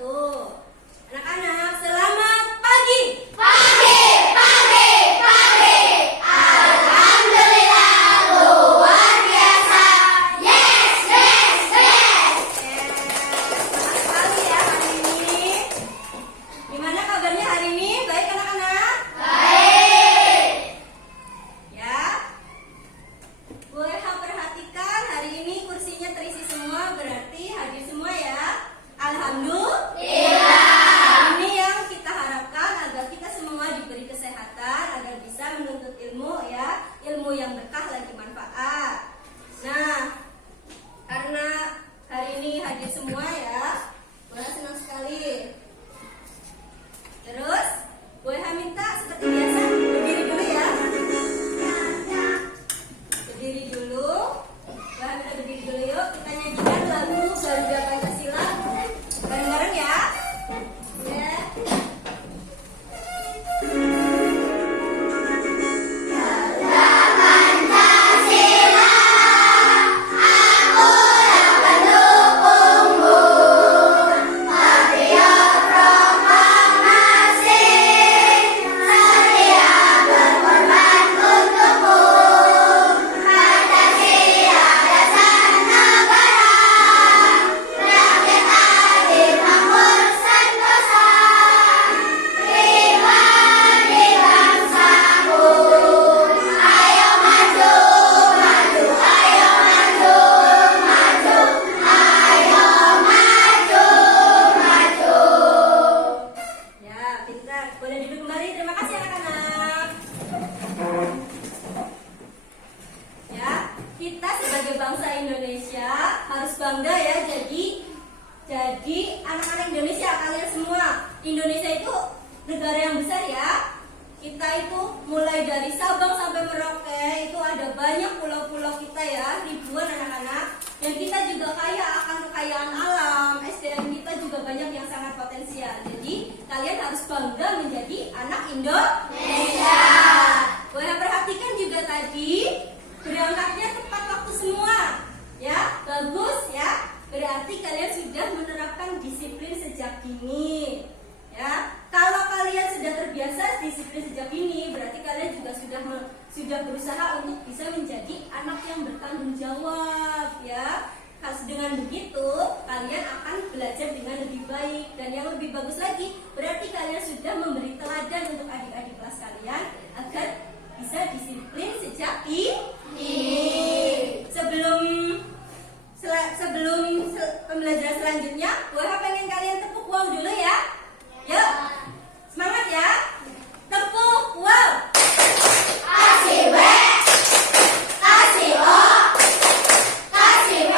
wabarakatuh. Anak-anak, selamat pagi. Pagi, pagi, pagi. Alhamdulillah, luar biasa. Yes, yes, yes. Senang sekali ya hari ini. Gimana kabarnya hari ini? Baik anak-anak? Baik. Ya. Boleh perhatikan hari ini kursinya terisi semua, berarti hadir semua ya. Alhamdulillah. Ini yang kita harapkan agar kita semua diberi kesehatan, agar bisa menuntut ilmu ya, ilmu yang berkah lagi manfaat. Nah, karena hari ini hadir semua ya, boleh senang sekali. Terus, boleh minta seperti biasa berdiri dulu ya. Berdiri dulu. Boleh minta berdiri dulu yuk. Kita nyanyikan lagu Garuda Pancasila bareng-bareng ya. Ya. Ya, pintar. Boleh duduk kembali. Terima kasih anak-anak. Ya, kita sebagai bangsa Indonesia harus bangga ya jadi anak-anak Indonesia, kalian semua. Indonesia itu negara yang besar ya. Kita itu mulai dari Sabang sampai Merauke itu ada banyak pulau-pulau kita ya, ribuan anak-anak. Dan kita juga kaya akan kekayaan alam. SDM kita juga banyak yang sangat potensial. Jadi kalian harus bangga menjadi anak Indonesia. Boleh perhatikan juga tadi berangkatnya tepat waktu semua. Ya, bagus ya. Berarti kalian sudah menerapkan disiplin sejak dini. Ya, kalau kalian sudah terbiasa disiplin sejak dini, berarti kalian juga sudah berusaha untuk bisa menjadi anak yang bertanggung jawab. Ya, dengan begitu kalian akan belajar dengan lebih baik dan yang lebih bagus lagi, berarti kalian sudah memberi teladan untuk adik-adik kelas kalian agar bisa disiplin sejak dini. Sebelum pembelajaran selanjutnya, boleh pengen kalian tepuk wow dulu ya. Yuk, semangat ya. Tepuk wow. Kasih W, kasih O, kasih W.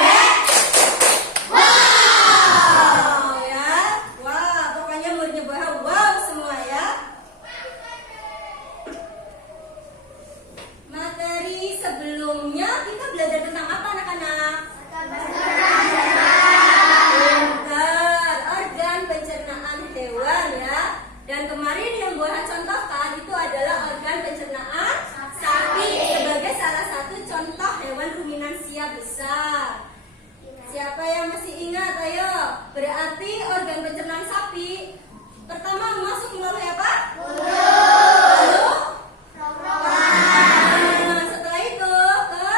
Wow ya. Wow, pokoknya muridnya boleh wow semua ya. Materi sebelumnya kita belajar tentang apa anak-anak? Pintar, organ pencernaan hewan ya. Dan kemarin yang Bohan contohkan itu adalah organ pencernaan sapi sebagai salah satu contoh hewan ruminansia besar. Siapa yang masih ingat? Ayo. Berarti organ pencernaan sapi pertama masuk melalui apa? Lalu? Setelah itu ke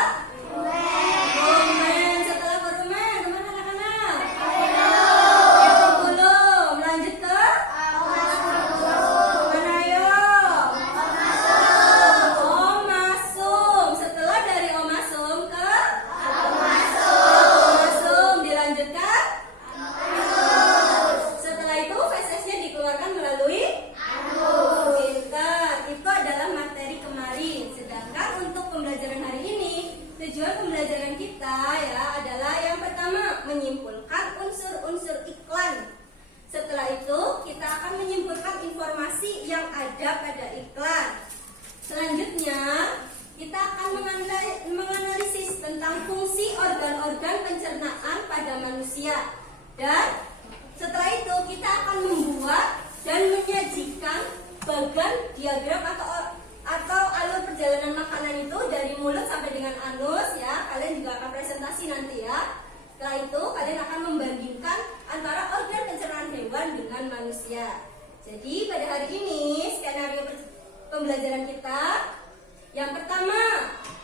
rumen. Setelah ke rumen, kemana anak-anak? Belum. Lanjut ke? Kemana ayo? Omasum. Setelah dari omasum ke? Omasum. Dilanjutkan? Setelah itu fesesnya dikeluarkan melalui? Pintar. Itu adalah materi kemarin. Sedangkan untuk pembelajaran hari ini, tujuan pembelajaran kita ya adalah yang pertama menyimpulkan unsur-unsur iklan. Setelah itu kita akan menyimpulkan informasi yang ada pada iklan. Selanjutnya kita akan menganalisis tentang fungsi organ-organ pencernaan pada manusia. Dan setelah itu kita akan membuat dan menyajikan bagan diagram atau alur perjalanan makanan itu dari mulut sampai dengan anus ya. Kalian juga akan presentasi nanti ya. Setelah itu kalian akan membandingkan antara organ pencernaan hewan dengan manusia. Jadi pada hari ini skenario pembelajaran kita yang pertama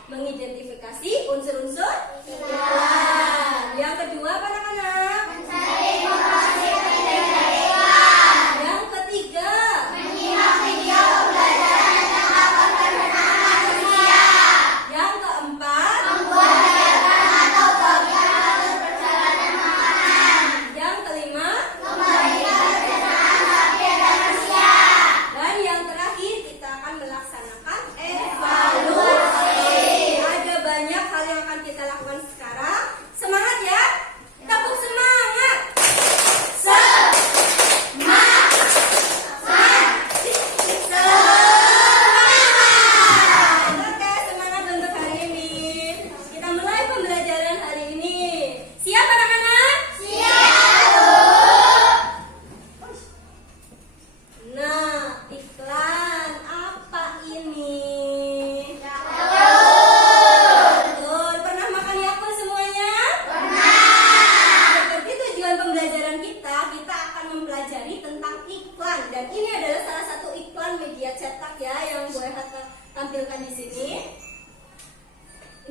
mengidentifikasi unsur-unsur iklan. Yang kedua apa anak-anak? Mencari informasi penting dari iklan. Yang ketiga Menyimak video pembelajaran tentang lakon pencernaan manusia. yang keempat Membuat diagram atau bagian alur perjalanan makanan. yang kelima Membagikan pencernaan sapi dan manusia. dan yang terakhir kita akan melaksanakan Evaluasi. Ada banyak hal yang akan kita lakukan sekarang. Semangat ya! Tepuk semangat! Oke, semangat untuk hari ini. Kita mulai pembelajaran hari ini. Siap anak-anak? Nah, iklan apa ini? Betul. Pernah makan Yakult semuanya? Seperti tujuan pembelajaran kita akan mempelajari tentang iklan. Dan ini adalah salah satu iklan media cetak ya yang gue tampilkan di sini.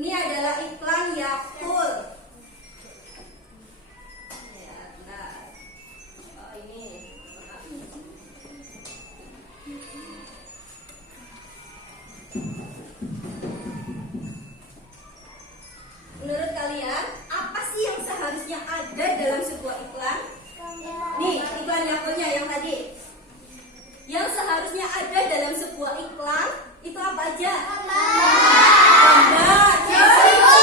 Ini adalah iklan Yakult. Ya, bentar. Oh, ini. Menurut kalian, apa sih yang seharusnya ada dalam sebuah iklan? Nih, iklan Yakultnya yang tadi. Yang seharusnya ada dalam sebuah iklan itu apa aja? Gambar, deskripsi,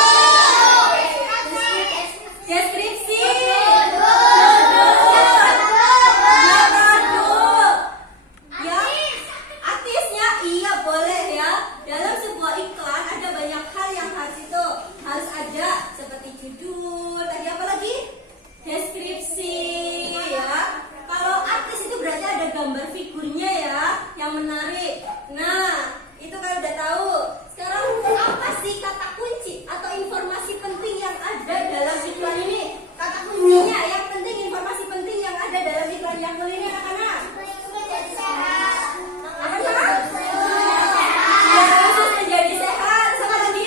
ya, artisnya iya boleh ya. Dalam sebuah iklan ada banyak hal yang harus ada seperti judul, tadi apa lagi? Deskripsi ya. Kalau artis itu berarti ada gambar figurnya ya yang menarik. Nah, itu kan udah tahu. Sekarang apa sih kata kunci atau informasi penting yang ada dalam iklan ini? Kata kuncinya yang penting, informasi penting yang ada dalam iklan Yakult ini anak-anak. Apa-apa? Ya, khusus menjadi sehat. Sama lagi.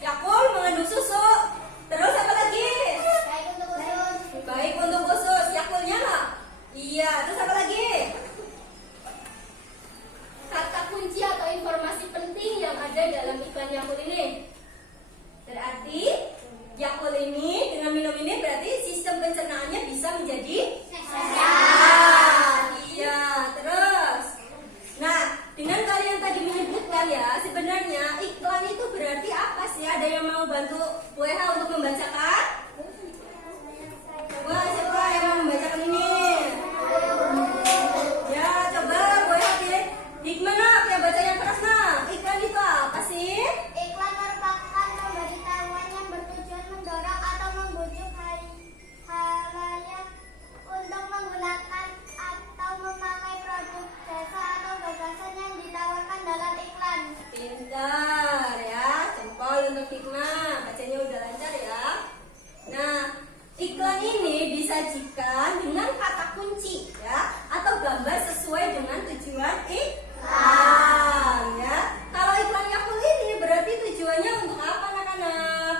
Yakult mengandung susu. Terus apa lagi? Baik untuk usus. Yakultnya nggak? Iya. Terus apa lagi? Kata kunci atau informasi penting yang ada dalam iklan Yakult ini. Berarti Yakult ini dengan minum ini berarti sistem pencernaannya bisa menjadi sehat. Iya. Terus. Nah, dengan kalian tadi menyebutkan ya, sebenarnya iklan itu berarti apa sih? Ada yang mau bantu WH untuk membacakan? Coba siapa yang mau membacakan ini? Ya, coba WH deh. Gimana? Kayak baca yang keras nah. Iklan itu apa sih? Iklan merupakan pemberitahuan yang bertujuan mendorong atau membujuk halayak untuk menggunakan atau memakai produk, jasa atau gagasan yang ditawarkan dalam iklan. Pintar ya, jempol untuk Hikmah. Bacanya udah lancar ya. Nah, iklan ini disajikan dengan kata kunci ya atau gambar sesuai dengan tujuan iklan ya. Kalau iklan Yakult ini berarti tujuannya untuk apa anak-anak?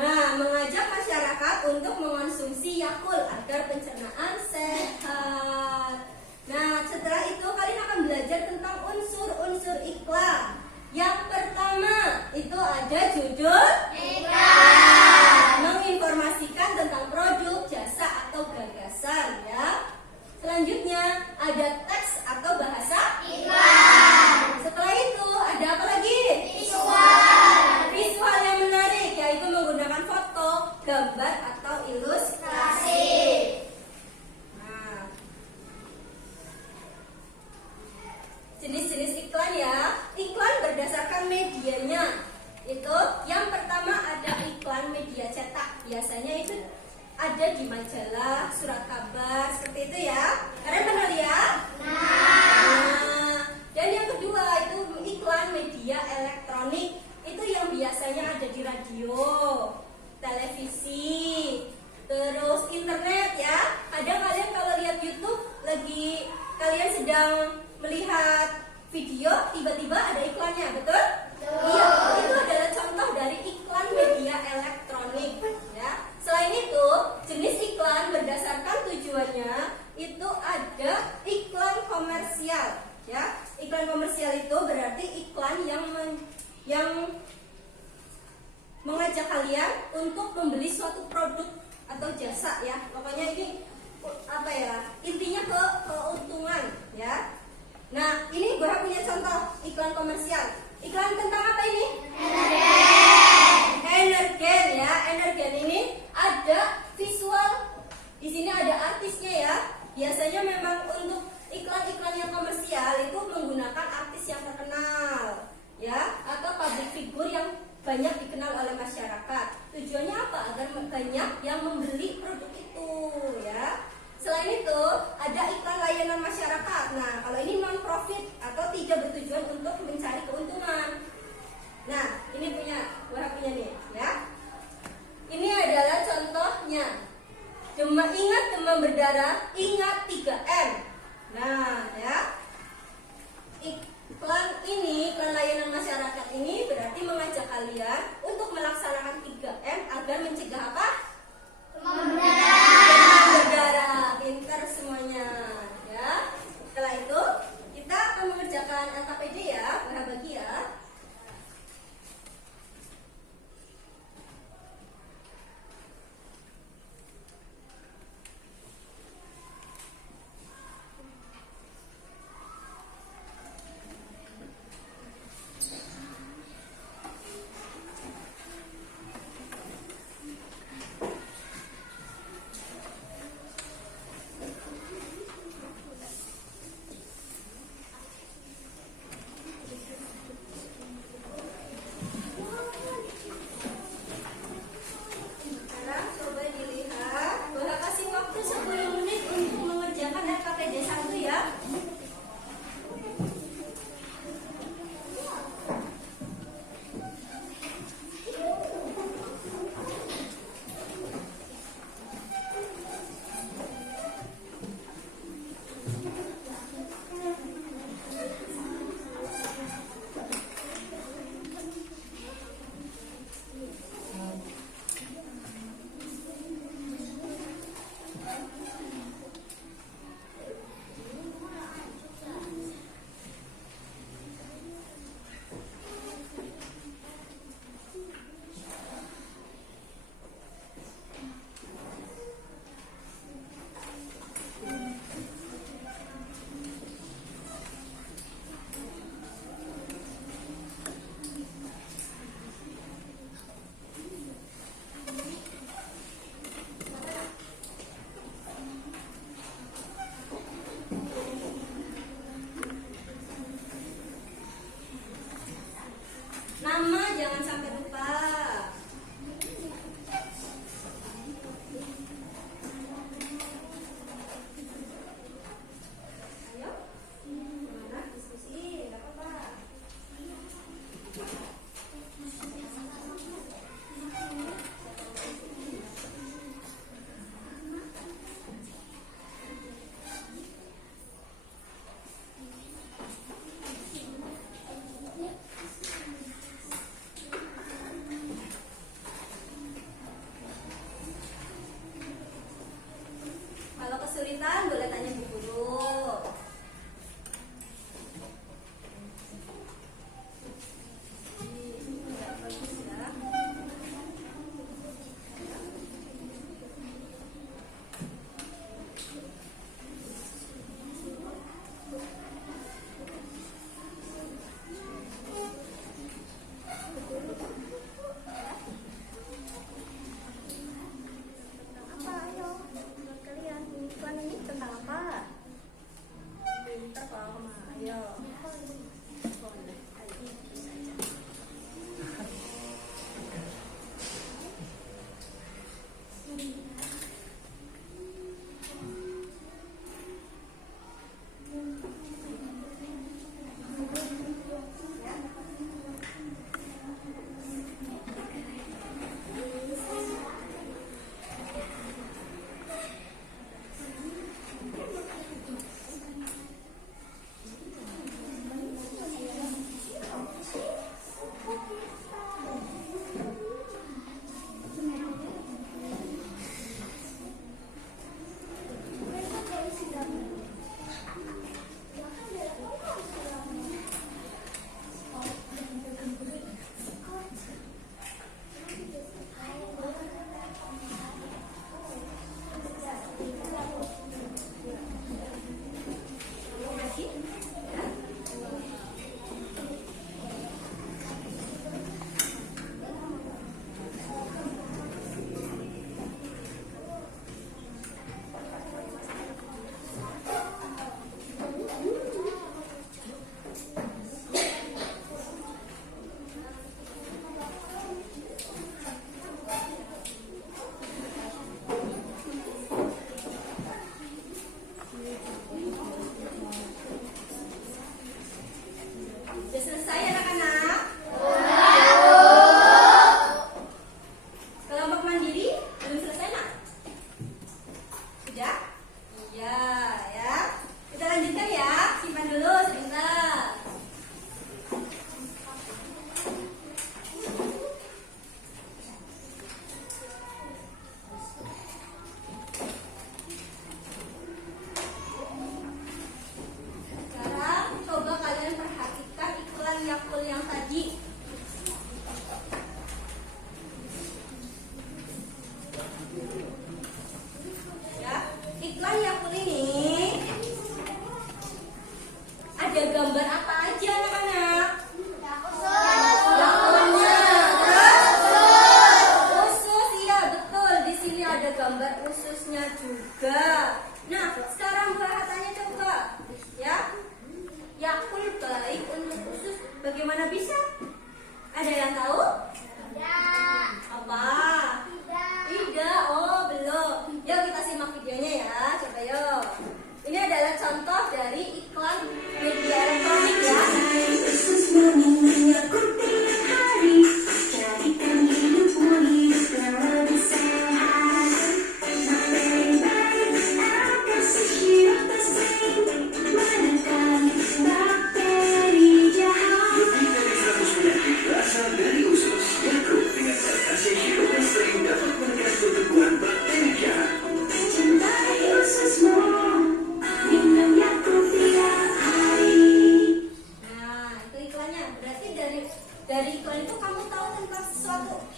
Nah, mengajak masyarakat untuk mengonsumsi Yakult agar pencernaan sehat. Nah, setelah itu kalian akan belajar tentang unsur-unsur iklan. Yang pertama itu ada judul iklan, menginformasikan tentang produk, jasa atau gagasan ya. Selanjutnya ada teks atau bahasa iklan. Setelah itu ada apa lagi? Visual yang menarik yaitu menggunakan foto, gambar atau ilustrasi. Nah, jenis-jenis iklan ya. Iklan berdasarkan medianya. Itu yang pertama ada iklan media cetak. Biasanya itu ada di majalah, surat kabar, seperti itu ya. Kalian pernah lihat? Nah, dan yang kedua itu iklan media elektronik. Itu yang biasa biasanya ada di radio, televisi, terus internet ya. Kadang kalian kalau lihat YouTube lagi kalian sedang melihat video, tiba-tiba ada iklannya, betul? Iya, itu adalah contoh dari iklan media elektronik ya. Selain itu, jenis iklan berdasarkan tujuannya itu ada iklan komersial ya. Iklan komersial itu berarti iklan yang mengajak kalian untuk membeli suatu produk atau jasa ya. Pokoknya ini apa ya? Intinya ke keuntungan ya. Nah, ini gue punya contoh iklan komersial. Iklan tentang apa ini? Energen ya. Energen ini ada visual. Di sini ada artisnya ya. Biasanya memang untuk iklan-iklan yang komersial itu menggunakan artis yang terkenal ya, atau public figure yang banyak dikenal oleh masyarakat. Tujuannya apa? Agar banyak yang membeli produk itu ya. Selain itu ada iklan layanan masyarakat. Nah, kalau ini non profit atau tidak bertujuan untuk mencari keuntungan. Nah, ini punya nih ya. Ini adalah contohnya. Ingat demam berdarah, ingat 3M. Nah, ya. Iklan layanan masyarakat ini berarti mengajak kalian untuk melaksanakan 3M agar mencegah apa? Demam berdarah. Pintar semuanya, ya. Setelah itu kita akan mengerjakan LKPD ya, bahagia.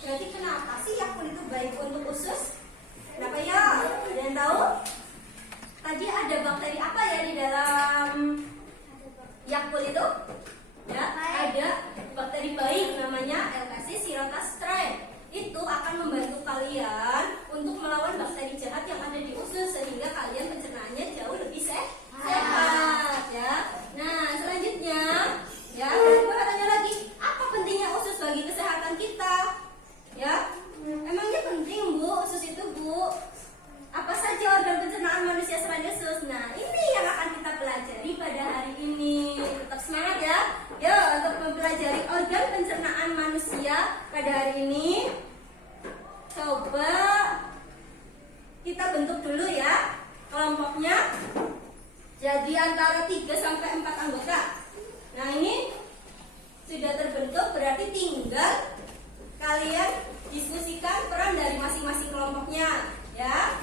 Berarti kenapa sih Yakult itu baik untuk usus? Kenapa ya? Ada yang tahu? Tadi ada bakteri apa ya di dalam Yakult itu? Ya, ada bakteri baik namanya L-Cassis cerotastrae. Itu akan membantu kalian untuk melawan bakteri jahat yang ada di usus sehingga kalian pencernaannya jauh lebih sehat ya. Nah, selanjutnya ya, gue tanya lagi, apa pentingnya usus bagi kesehatan kita? Ya, emangnya penting Bu usus itu Bu? Apa saja organ pencernaan manusia selain usus? Nah, ini yang akan kita pelajari pada hari ini. Tetap semangat ya. Yuk, untuk mempelajari organ pencernaan manusia pada hari ini, coba kita bentuk dulu ya kelompoknya. Jadi antara 3 sampai 4 anggota. Nah, ini sudah terbentuk, berarti tinggal kalian diskusikan peran dari masing-masing kelompoknya ya.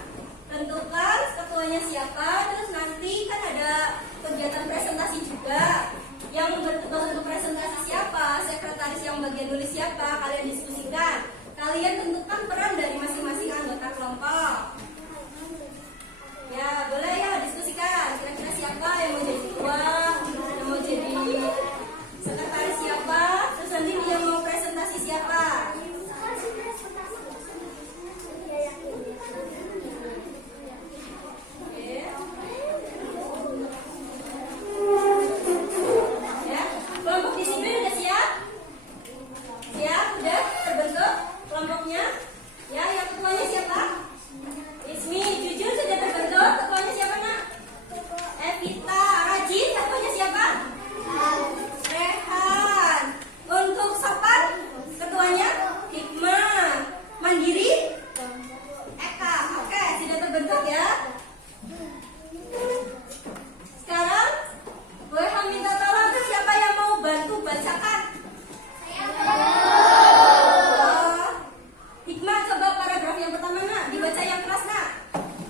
Tentukan ketuanya siapa, terus nanti kan ada kegiatan presentasi juga. Yang bertugas untuk presentasi siapa, sekretaris yang bagian nulis siapa, kalian diskusikan. Kalian tentukan peran dari masing-masing anggota kelompok. Ya, boleh ya diskusikan. Kira-kira siapa yang mau jadi ketua, yang mau jadi sekretaris siapa, terus nanti yang mau presentasi siapa. Kelompok disiplin udah siap? Siap? Udah terbentuk kelompoknya? Ya, yang ketuanya siapa? Ismi, jujur sudah terbentuk. Ketuanya siapa nak? Evita, Rajin, ketuanya siapa? Rehan. Untuk Sopan, ketuanya? Hikmah. Mandiri? Eka. Oke, sudah terbentuk ya. Sekarang boleh minta tolong ke siapa yang mau bantu bacakan? Hikmah, coba paragraf yang pertama nak, dibaca yang keras nak.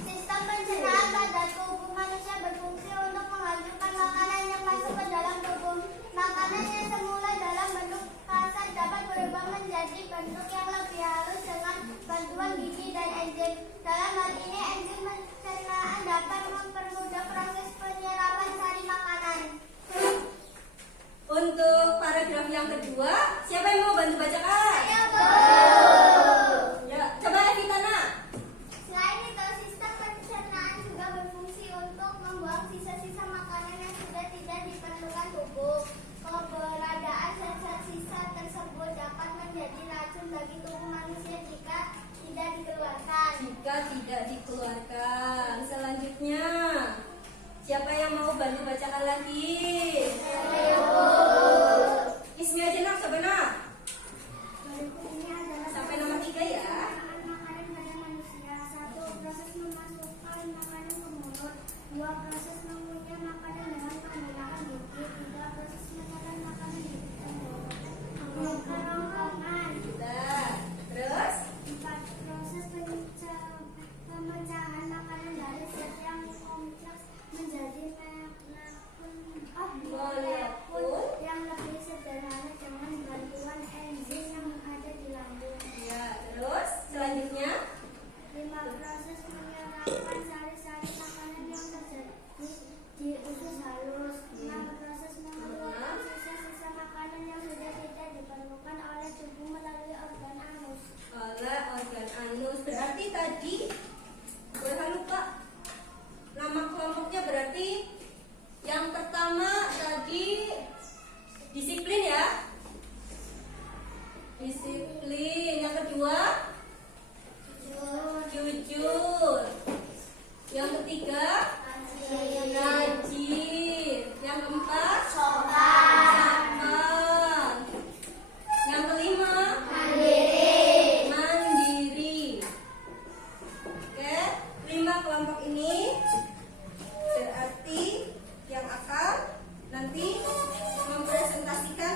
Sistem pencernaan pada tubuh manusia berfungsi untuk menghancurkan makanan yang masuk ke dalam tubuh. Makanan yang semula dalam bentuk kasar dapat berubah menjadi bentuk yang lebih halus dengan bantuan gigi dan enzim. Dalam hal ini enzim pencernaan dapat mempermudah proses penyerapan sari makanan. Untuk paragraf yang kedua, siapa yang mau bantu bacakan? Ya, coba Evita nak. Selain itu, sistem pencernaan juga berfungsi untuk membuang sisa-sisa makanan yang sudah tidak diperlukan tubuh. Keberadaan zat-zat sisa tersebut dapat menjadi racun bagi tubuh manusia jika tidak dikeluarkan. Jika tidak dikeluarkan. Selanjutnya, siapa yang mau bantu bacakan lagi? Ismi aja nak, coba nak. Ini adalah Sampai nomor 3 ya. makanan pada manusia. 1. Proses memasukkan makanan ke mulut. 2. Proses mengunyah makanan dengan menggunakan gigi. 3. Proses menelan makanan di kerongkongan. Udah. Terus? 4. Proses pemecahan makanan dari zat yang kompleks menjadi molekul yang lebih sederhana dengan bantuan enzim yang ada di lambung. Ya, terus selanjutnya 5. Proses menyerapkan sari-sari makanan yang terjadi di usus halus. 6. Proses mengeluarkan sisa-sisa makanan yang sudah tidak diperlukan oleh tubuh melalui organ anus. oleh organ anus. Berarti tadi gue lupa nama kelompoknya. Berarti yang pertama tadi disiplin ya, disiplin. Yang kedua jujur. Yang ketiga rajin. Yang keempat sopan. Yang kelima mandiri. Oke, 5 kelompok ini berarti yang akan nanti mempresentasikan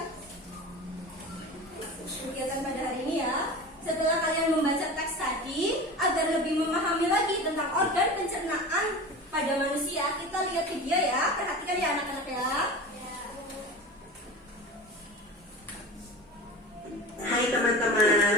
kegiatan pada hari ini ya. Setelah kalian membaca teks tadi, agar lebih memahami lagi tentang organ pencernaan pada manusia, kita lihat video ya. Perhatikan ya anak-anak ya. Hai teman-teman,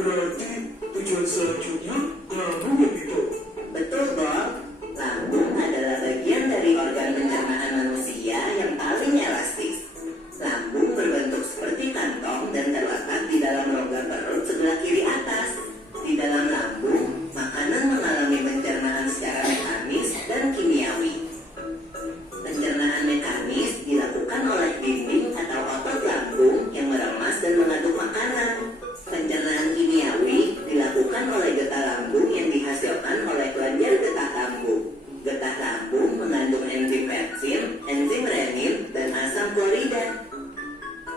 Berarti tujuan selanjutnya lambung ya, Pipo? Betul, Bob. Lambung adalah bagian dari organ pencernaan manusia yang paling elastis. Lambung berbentuk seperti kantong dan terletak di dalam rongga perut sebelah kiri atas. Di dalam lambung, makanan mengalami pencernaan secara mekanis dan kimiawi. Pencernaan mekanis dilakukan oleh dinding atau otot lambung yang meremas dan mengaduk makanan. Pencernaan kimiawi dilakukan oleh getah lambung yang dihasilkan oleh kelenjar getah lambung. Getah lambung mengandung enzim pepsin, enzim renin, dan asam klorida.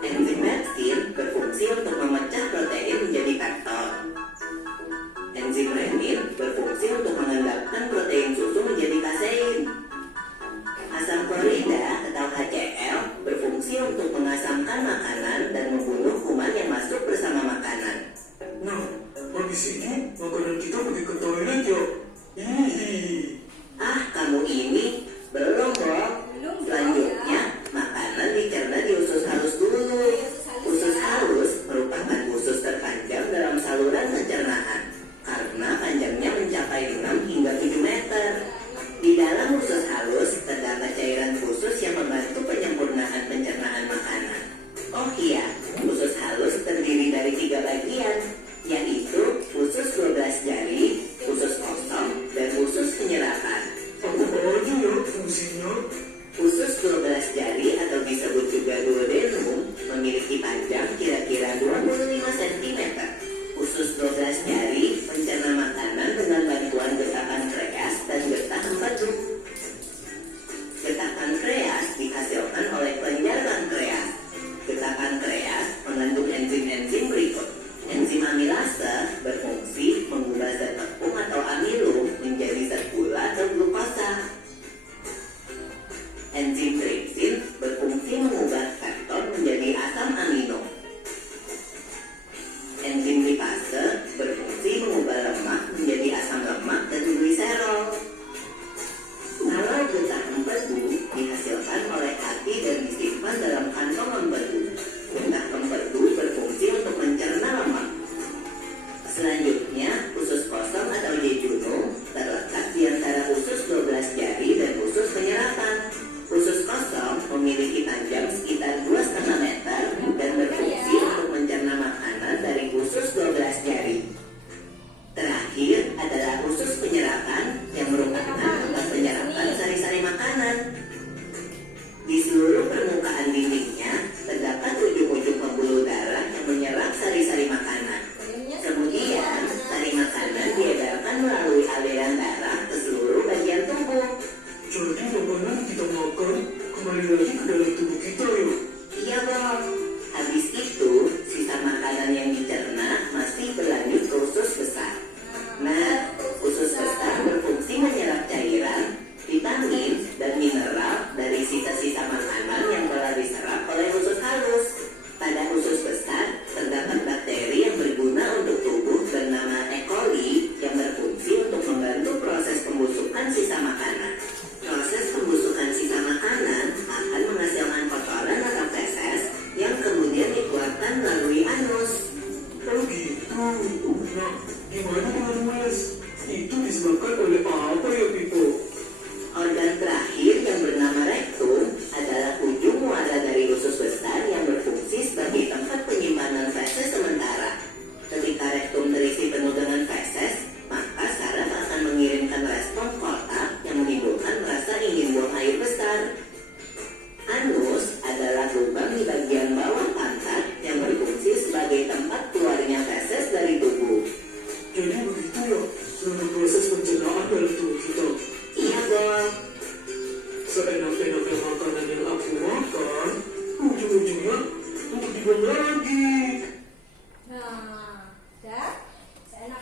Enzim pepsin berfungsi untuk memecah protein menjadi peptol. Enzim renin berfungsi untuk mengendapkan protein susu menjadi kasein. Asam klorida atau HCl berfungsi untuk mengasamkan makanan dan membunuh kuman yang masuk bersama makanan. Nah, habis ini makanan kita pergi ke toilet ya? Hihi. Ah, kamu ini belum, Bob. Belum, Selanjutnya, makanan dicerna di usus halus dulu. Usus halus merupakan usus terpanjang dalam saluran pencernaan karena panjangnya mencapai 6 hingga 7 meter. Di dalam usus halus terdapat cairan khusus yang membantu penyempurnaan pencernaan makanan. Oh iya, usus halus terdiri dari 3 bagian, yaitu usus 12 jari, usus kosong, dan usus penyerapan. Apa aja ya fungsinya? Usus 12 jari atau disebut juga duodenum memiliki panjang kira-kira 25 cm. Usus 12 jari mencerna makanan dengan bantuan getah pankreas dan getah empedu. Getah pankreas dihasilkan oleh kelenjar pankreas. Getah pankreas mengandung enzim-enzim berikut. Enzim amilase berfungsi mengubah zat tepung atau amilum menjadi zat gula atau glukosa. Enzim tripsin berfungsi mengubah peptid menjadi asam amino. Enzim lipase berfungsi mengubah lemak menjadi asam lemak dan gliserol. Kalau getah empedu dihasilkan oleh hati dan disimpan dalam kantong empedu. Getah empedu berfungsi untuk mencerna lemak. Selanjutnya, usus kosong atau jejunum terletak di antara usus 12 jari dan usus penyerapan. Usus kosong memiliki panjang sekitar 2,5 meter dan berfungsi untuk mencerna makanan dari usus 12 jari. Terakhir adalah usus penyerapan yang merupakan tempat penyerapan sari-sari makanan. Di seluruh permukaan dindingnya terdapat ujung-ujung pembuluh darah yang menyerap sari-sari makanan. Kemudian, sari makanan diedarkan melalui aliran darah ke seluruh bagian tubuh. Jadi makanan kita makan kembali lagi ke dalam tubuh kita ya? Iya, Bob. Habis itu, sisa makanan yang dicerna masih berlanjut ke usus besar. Nah, usus besar berfungsi menyerap cairan, vitamin, dan mineral dari sisa-sisa makanan yang telah diserap oleh usus halus. Pada usus besar, terdapat bakteri yang berguna untuk tubuh bernama E. coli yang berfungsi untuk membantu proses pembusukan sisa makanan. Proses pembusukan sisa makanan akan menghasilkan kotoran atau feses yang kemudian dikeluarkan melalui anus. Oh gitu. Nah, gimana dengan mules? Itu disebabkan oleh apa ya, Pipo? Organ terakhir yang bernama rektum adalah ujung muara dari usus besar yang berfungsi sebagai tempat penyimpanan feses sementara. Ketika rektum terisi penuh dengan feses, maka saraf akan mengirimkan respon kotak yang menimbulkan rasa ingin buang air besar. Anus adalah lubang di bagian bawah pantat yang berfungsi sebagai tempat keluarnya feses dari tubuh. Jadi begitu ya, seluruh proses pencernaan dalam tubuh kita. Iya, Bob. Seenak-enaknya makanan yang aku makan, ujung-ujungnya untuk dibuang lagi. Nah, dah. Seenak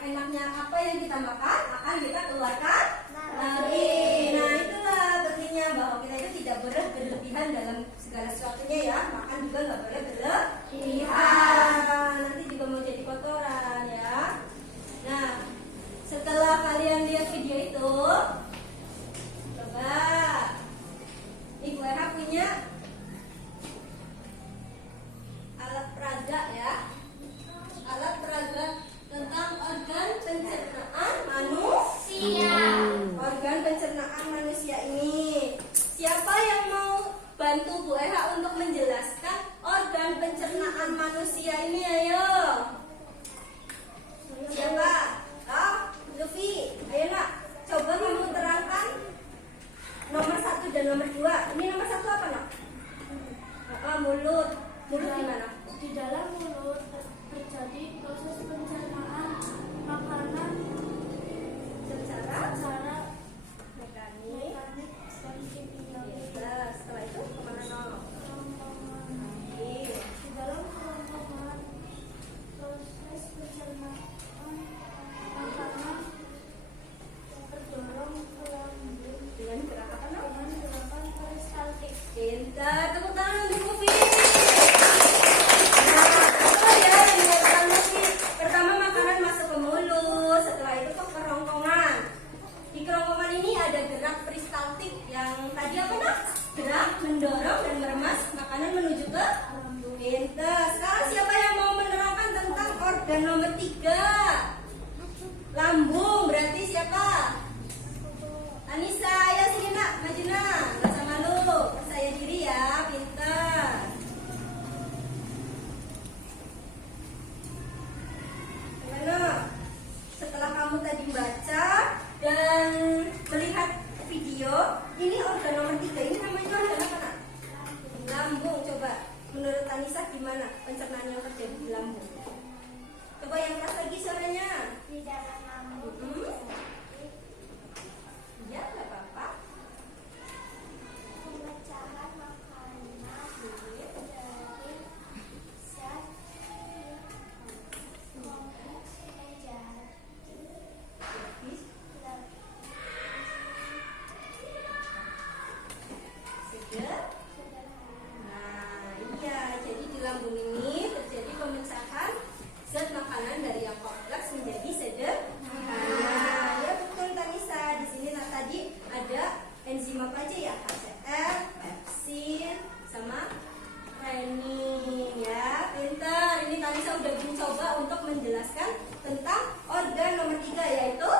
menjelaskan tentang organ nomor 3 yaitu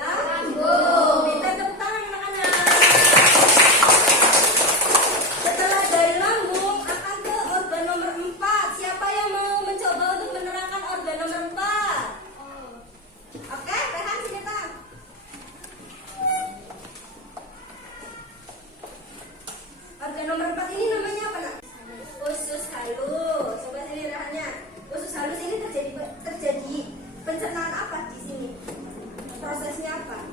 lambung. Kita tepuk tangan anak-anak. Setelah dari lambung akan ke organ nomor 4. Siapa yang mau mencoba untuk menerangkan organ nomor 4? Oke, Rehan sini Tang. Organ nomor 4 ini namanya apa nak? Usus halus. Coba sini Rehannya. Usus halus ini terjadi pencernaan apa di sini? Prosesnya apa?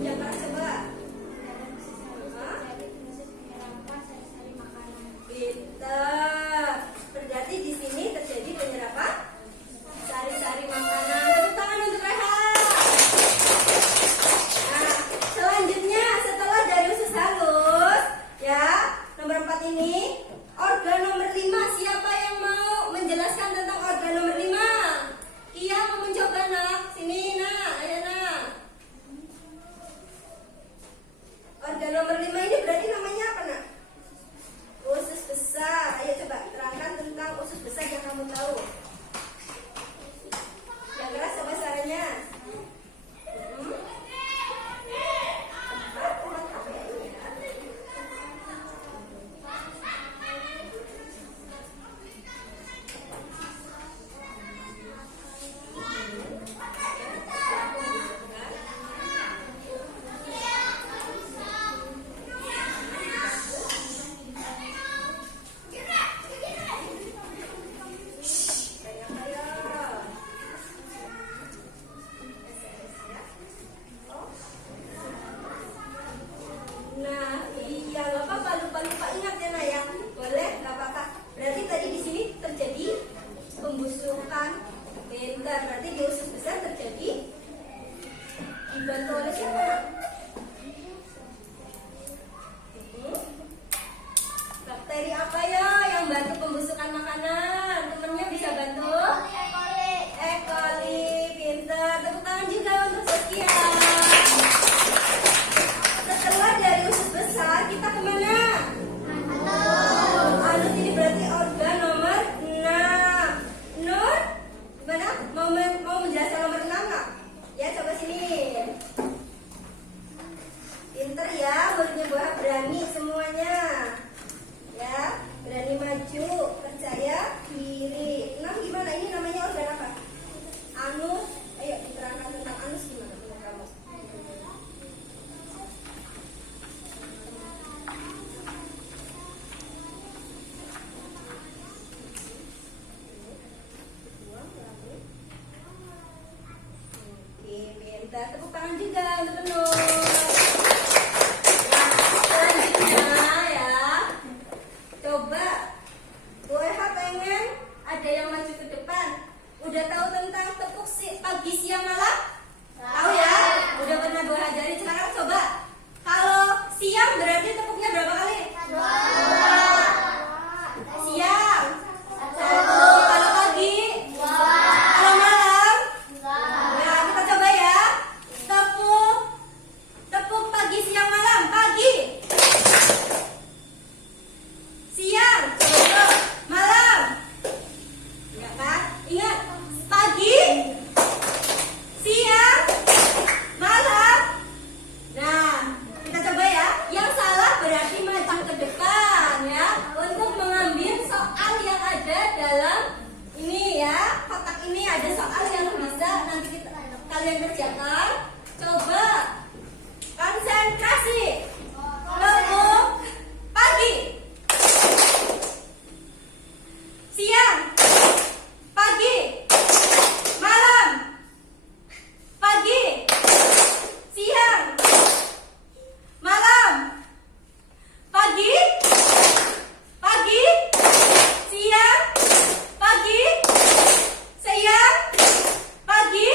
Yang keras coba. Hah? Pintar. Berarti di sini terjadi penyerapan sari-sari makanan. Tepuk tangan untuk Rehan. Nah, selanjutnya setelah dari usus halus, ya, nomor 4 ini, organ nomor 5. Siapa yang mau menjelaskan tentang organ nomor 5? Iya, mau mencoba nak. Sini nak, ayo nak. Organ nomor 5 ini berarti namanya apa nak? Usus besar. Ayo coba terangkan tentang usus besar yang kamu tahu. Yang keras coba suaranya. Nah, iya, nggak apa-apa, lupa ingat ya, Nak ya. Boleh, nggak apa-apa. Berarti tadi di sini terjadi pembusukan. Pintar, berarti di usus besar terjadi dibantu oleh siapa, Nak? Bakteri apa ya yang bantu pembusukan makanan? Temennya bisa bantu? E. coli, pintar. Tepuk tangan juga untuk Saskia. Setelah dari usus besar, kita kemana? Halus ini berarti organ nomor 6. Nur, gimana? Mau menjelaskan nomor 6 nggak? Ya, coba sini. Pinter ya, muridnya Boha, berani semuanya. Ya, berani maju, percaya diri. 6 gimana? Ini namanya organ apa? Anus. Ayo diterangkan tentang anus gimana menurut kamu? Oke, pintar. Tepuk tangan juga untuk Nur. Nah, selanjutnya ya, coba Bu Eha pengen ada yang maju ke depan. Udah tahu tentang tepuk pagi, siang, malam? Tahu ya? Udah pernah Bu Eha ajarin. Sekarang coba. Kalau siang berarti tepuknya berapa kali? Siang. 1. Kalau pagi? Kalau malam? Nah, kita coba ya. Tepuk pagi, siang, malam. Pagi. Siang. Coba. Malam. Ya kan? Ingat. Pagi. Siang. Malam. Nah, kita coba ya. Yang salah berarti maju ke depan ya. Untuk mengambil soal yang ada dalam ini ya. Kotak ini ada soal yang bisa nanti kalian kerjakan. Coba konsentrasi. Tepuk pagi. Siang. Pagi. Malam. Pagi. Siang. Malam. Pagi. Pagi. Siang. Pagi. Siang. Pagi.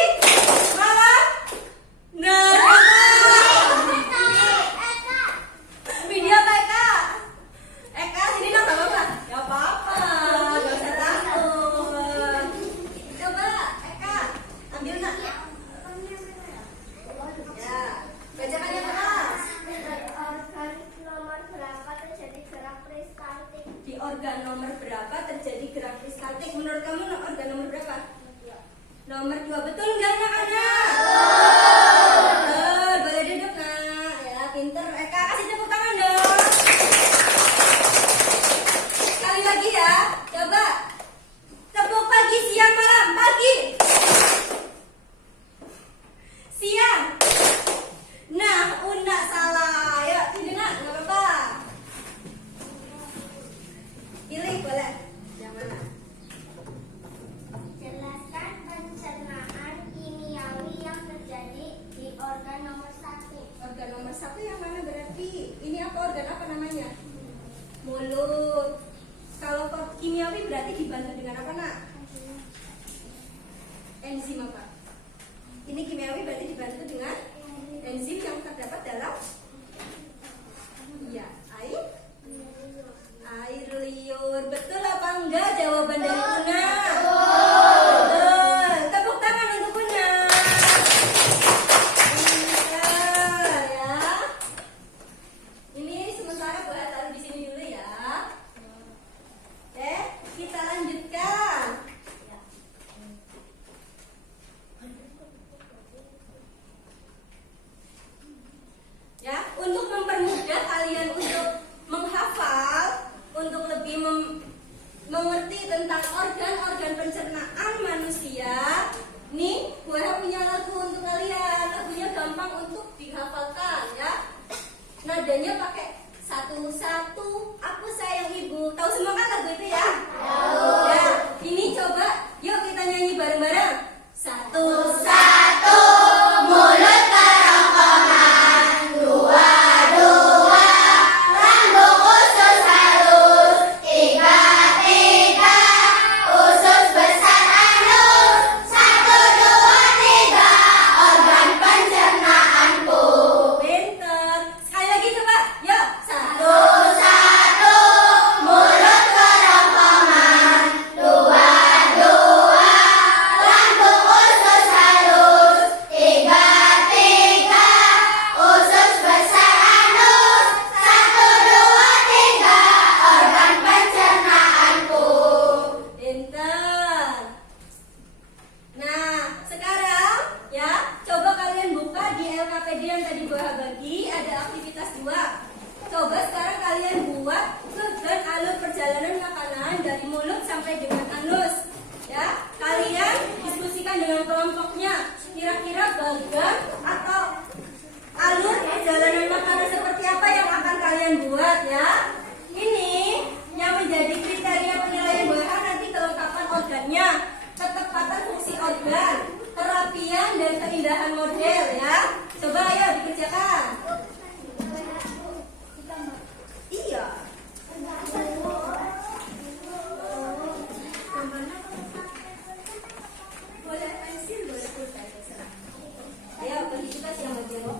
Malam. Nah, nomor 2. Betul nggak anak-anak? Betul. Boleh duduk nak. Ya, pinter. Eka, kasih tepuk tangan dong. Sekali lagi ya. Coba. Tepuk pagi, siang, malam. Pagi. Siang. Nah, Una salah. Ayo, sini nak. Nggak apa-apa. Pilih boleh. Yang mana? Jelaskan pencernaan kimiawi yang terjadi di organ nomor 1. Organ nomor 1 yang mana berarti? Ini apa organ apa namanya? Mulut. Kalau kimiawi berarti dibantu dengan apa nak? Enzim apa? Ini kimiawi berarti dibantu dengan enzim yang terdapat dalam iya, air liur. Betul apa enggak jawaban dari Una? Betul. Tepuk tangan untuk Una. Pintar ya. Ini sementara boleh taruh di sini dulu ya. Kita lanjutkan. Ya, untuk mempermudah kalian untuk menghafal, untuk lebih mengerti tentang organ-organ pencernaan manusia, nih gue punya lagu untuk kalian. Lagunya gampang untuk dihafalkan ya. Nadanya pakai 1-1, aku sayang ibu. Tahu semua kan lagu itu ya? Tahu. Ya, ini coba yuk kita nyanyi bareng-bareng. 1-1 mulut kerongkongan, 2-2 lambung usus halus, 3-3 usus besar anus, 1-2-3 organ pencernaanku. Pinter. Sekali lagi coba. Yuk. 1-1 mulut kerongkongan, 2-2 lambung usus halus, 3-3 usus besar anus, 1-2-3 organ pencernaanku. Pinter. Nah, sekarang ya, coba kalian buka di LKPD yang tadi gue bagi, ada aktivitas 2. Coba sekarang kalian buat organ alur perjalanan makanan dari mulut sampai dengan anus. Ya, kalian diskusikan dengan kelompoknya. Kira-kira bagan atau alur perjalanan makanan seperti apa yang akan kalian buat ya? Ini yang menjadi kriteria penilaian WH nanti kelengkapan organnya, ketepatan fungsi organ, kerapian dan keindahan model ya. Coba ayo dikerjakan. Iya. Boleh pensil, boleh pulpen, terserah. Ayo, bagi kita siang bagian.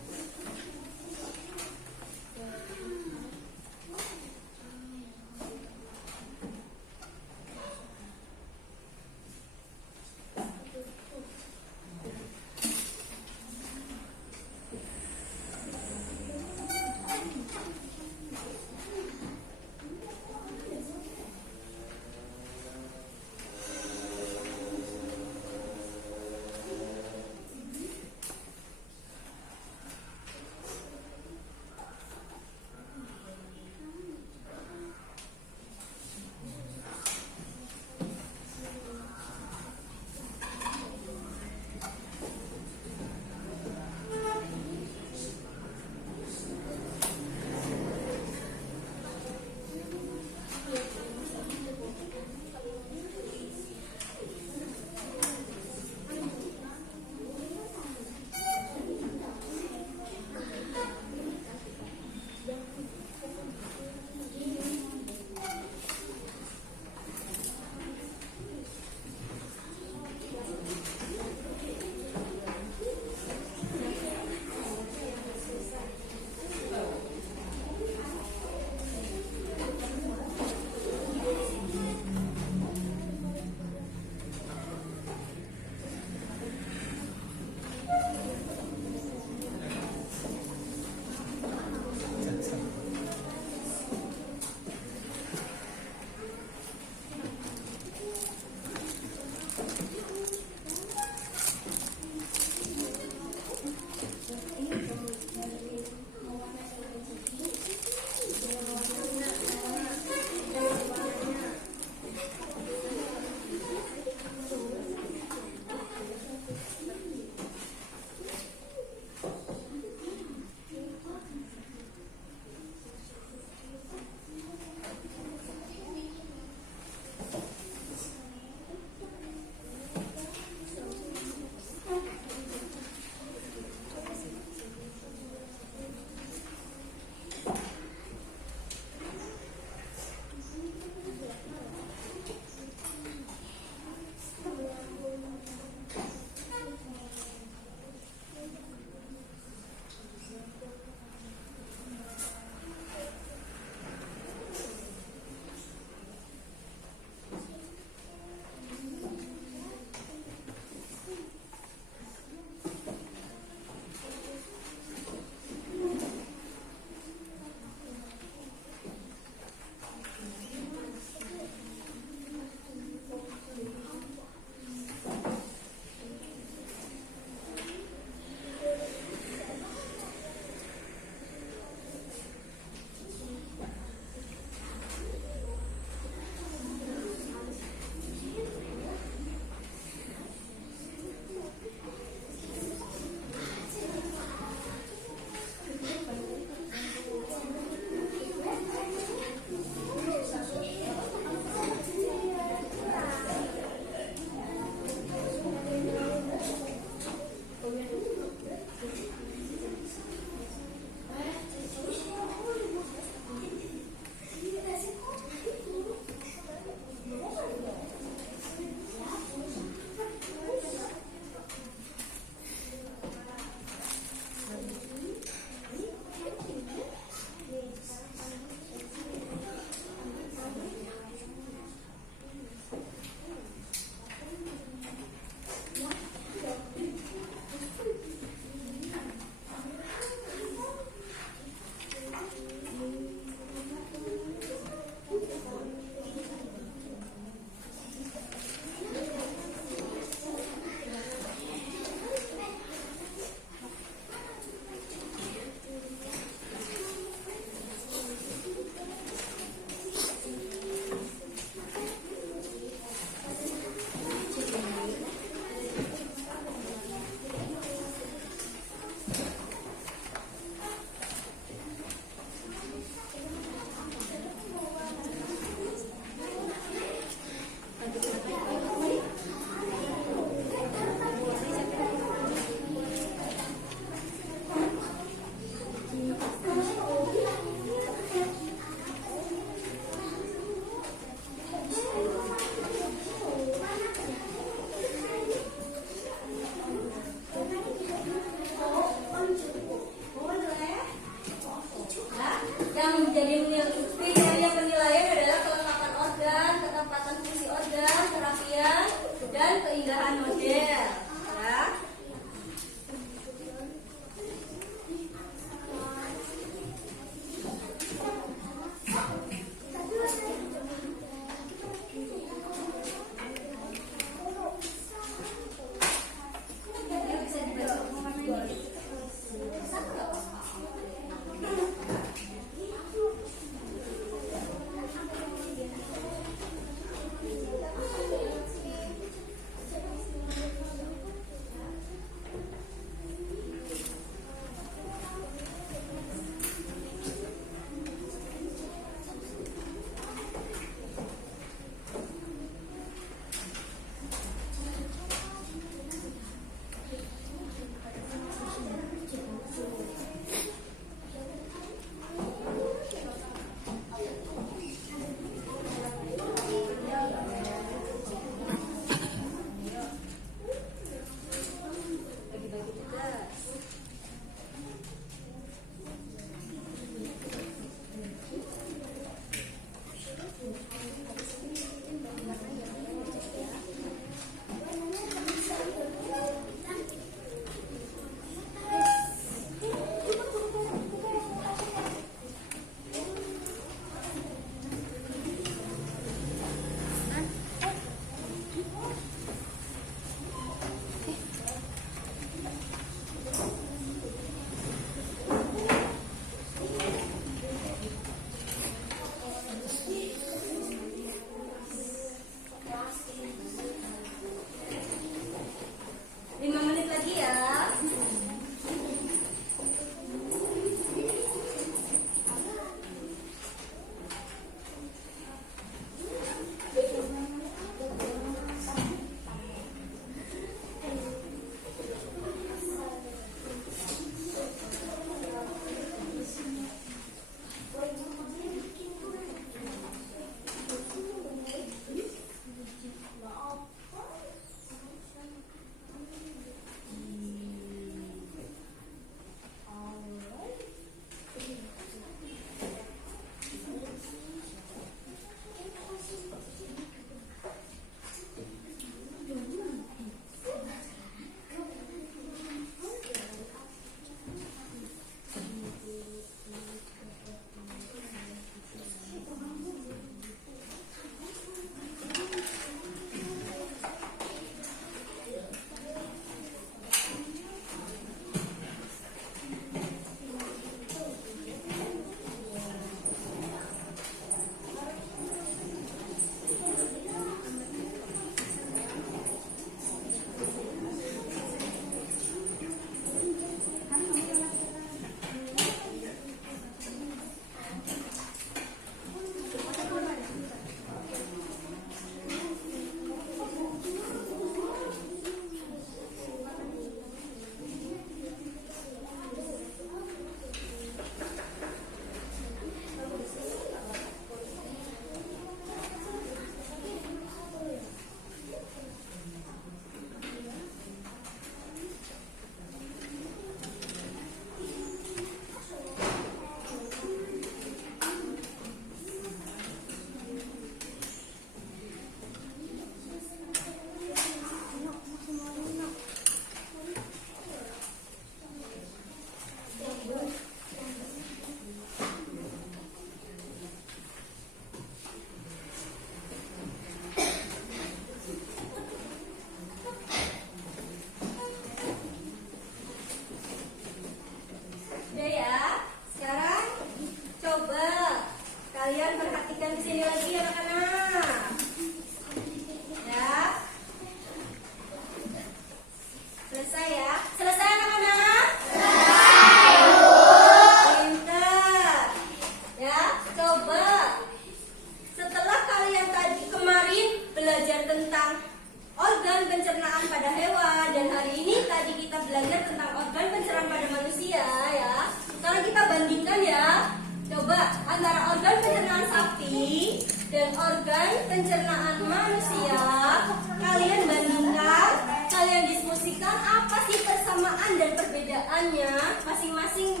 perbedaannya masing-masing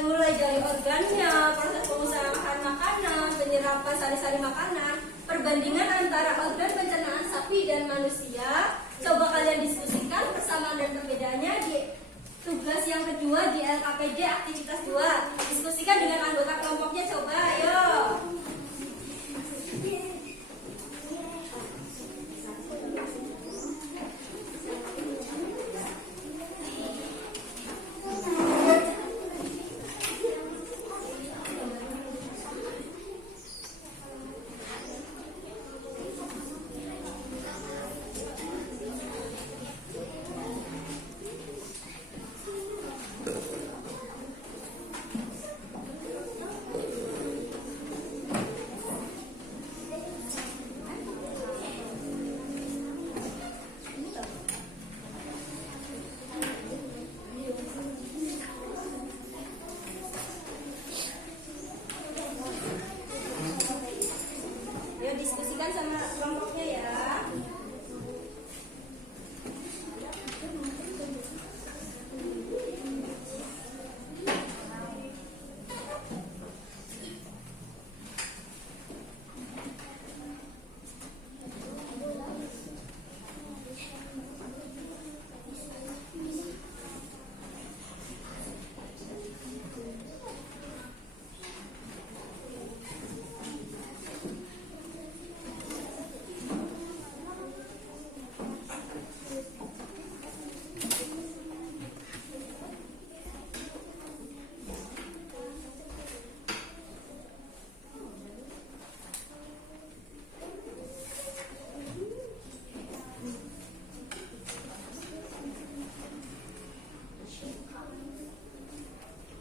mulai dari organnya, proses pengusahaan makanan, penyerapan sari-sari makanan, perbandingan antara organ pencernaan sapi dan manusia. Coba kalian diskusikan persamaan dan perbedaannya di tugas yang kedua di LKPD aktivitas 2. Diskusikan dengan anggota kelompoknya, coba ayo. Yuk diskusikan sama kelompoknya ya.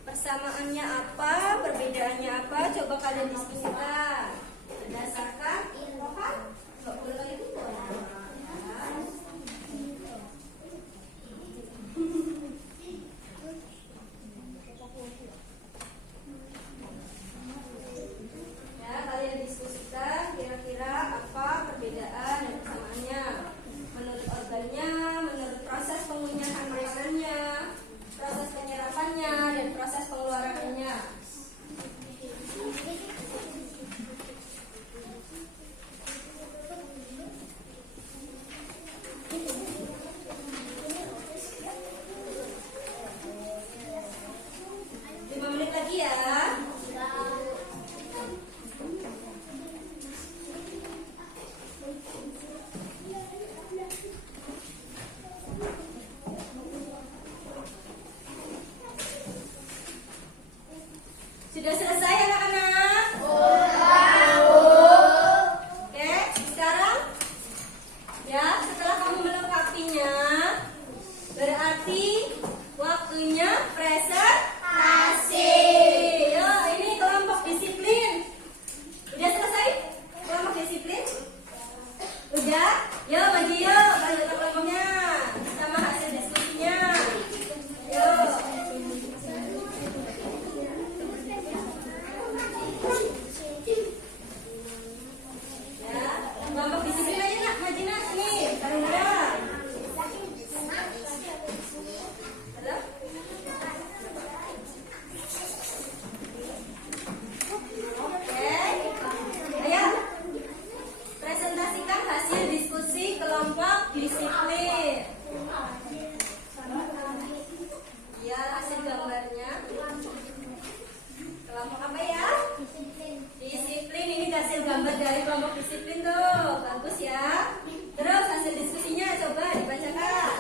Persamaannya apa, perbedaannya apa, coba kalian diskusikan berdasarkan info kan? Nggak boleh kayak gitu ya. Ya, kalian diskusikan kira-kira apa perbedaan dan persamaannya menurut organnya, menurut proses pengunyahan makanannya, proses penyerapannya, dan proses pengeluarannya. Sudah selesai anak-anak? Oke, sekarang ya setelah kamu melengkapinya, berarti waktunya presentasi. Yo, ini kelompok disiplin. Udah selesai? Kelompok disiplin? Udah? Yo, maju yuk, anggota kelompoknya sama hasil diskusinya. Yo. Kelompok disiplin aja nak, maju nak sini, bareng-bareng. Halo? Oke, ayo presentasikan hasil diskusi kelompok disiplin. Ya, hasil gambarnya. Kelompok apa ya? Disiplin. Ini hasil gambar dari kelompok disiplin tuh. Bagus ya. Terus hasil diskusinya coba dibacakan.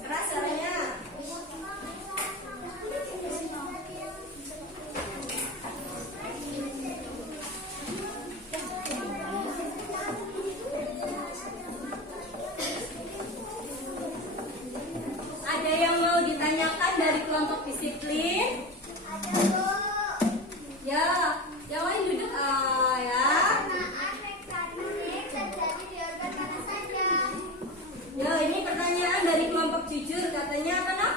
Keras suaranya. Ada yang mau ditanyakan dari kelompok disiplin? Ada Bu. Ya, yang lain duduk ya. Penggunaan mekanik terjadi di organ mana saja? Ya, ini pertanyaan dari kelompok jujur. Katanya apa nak?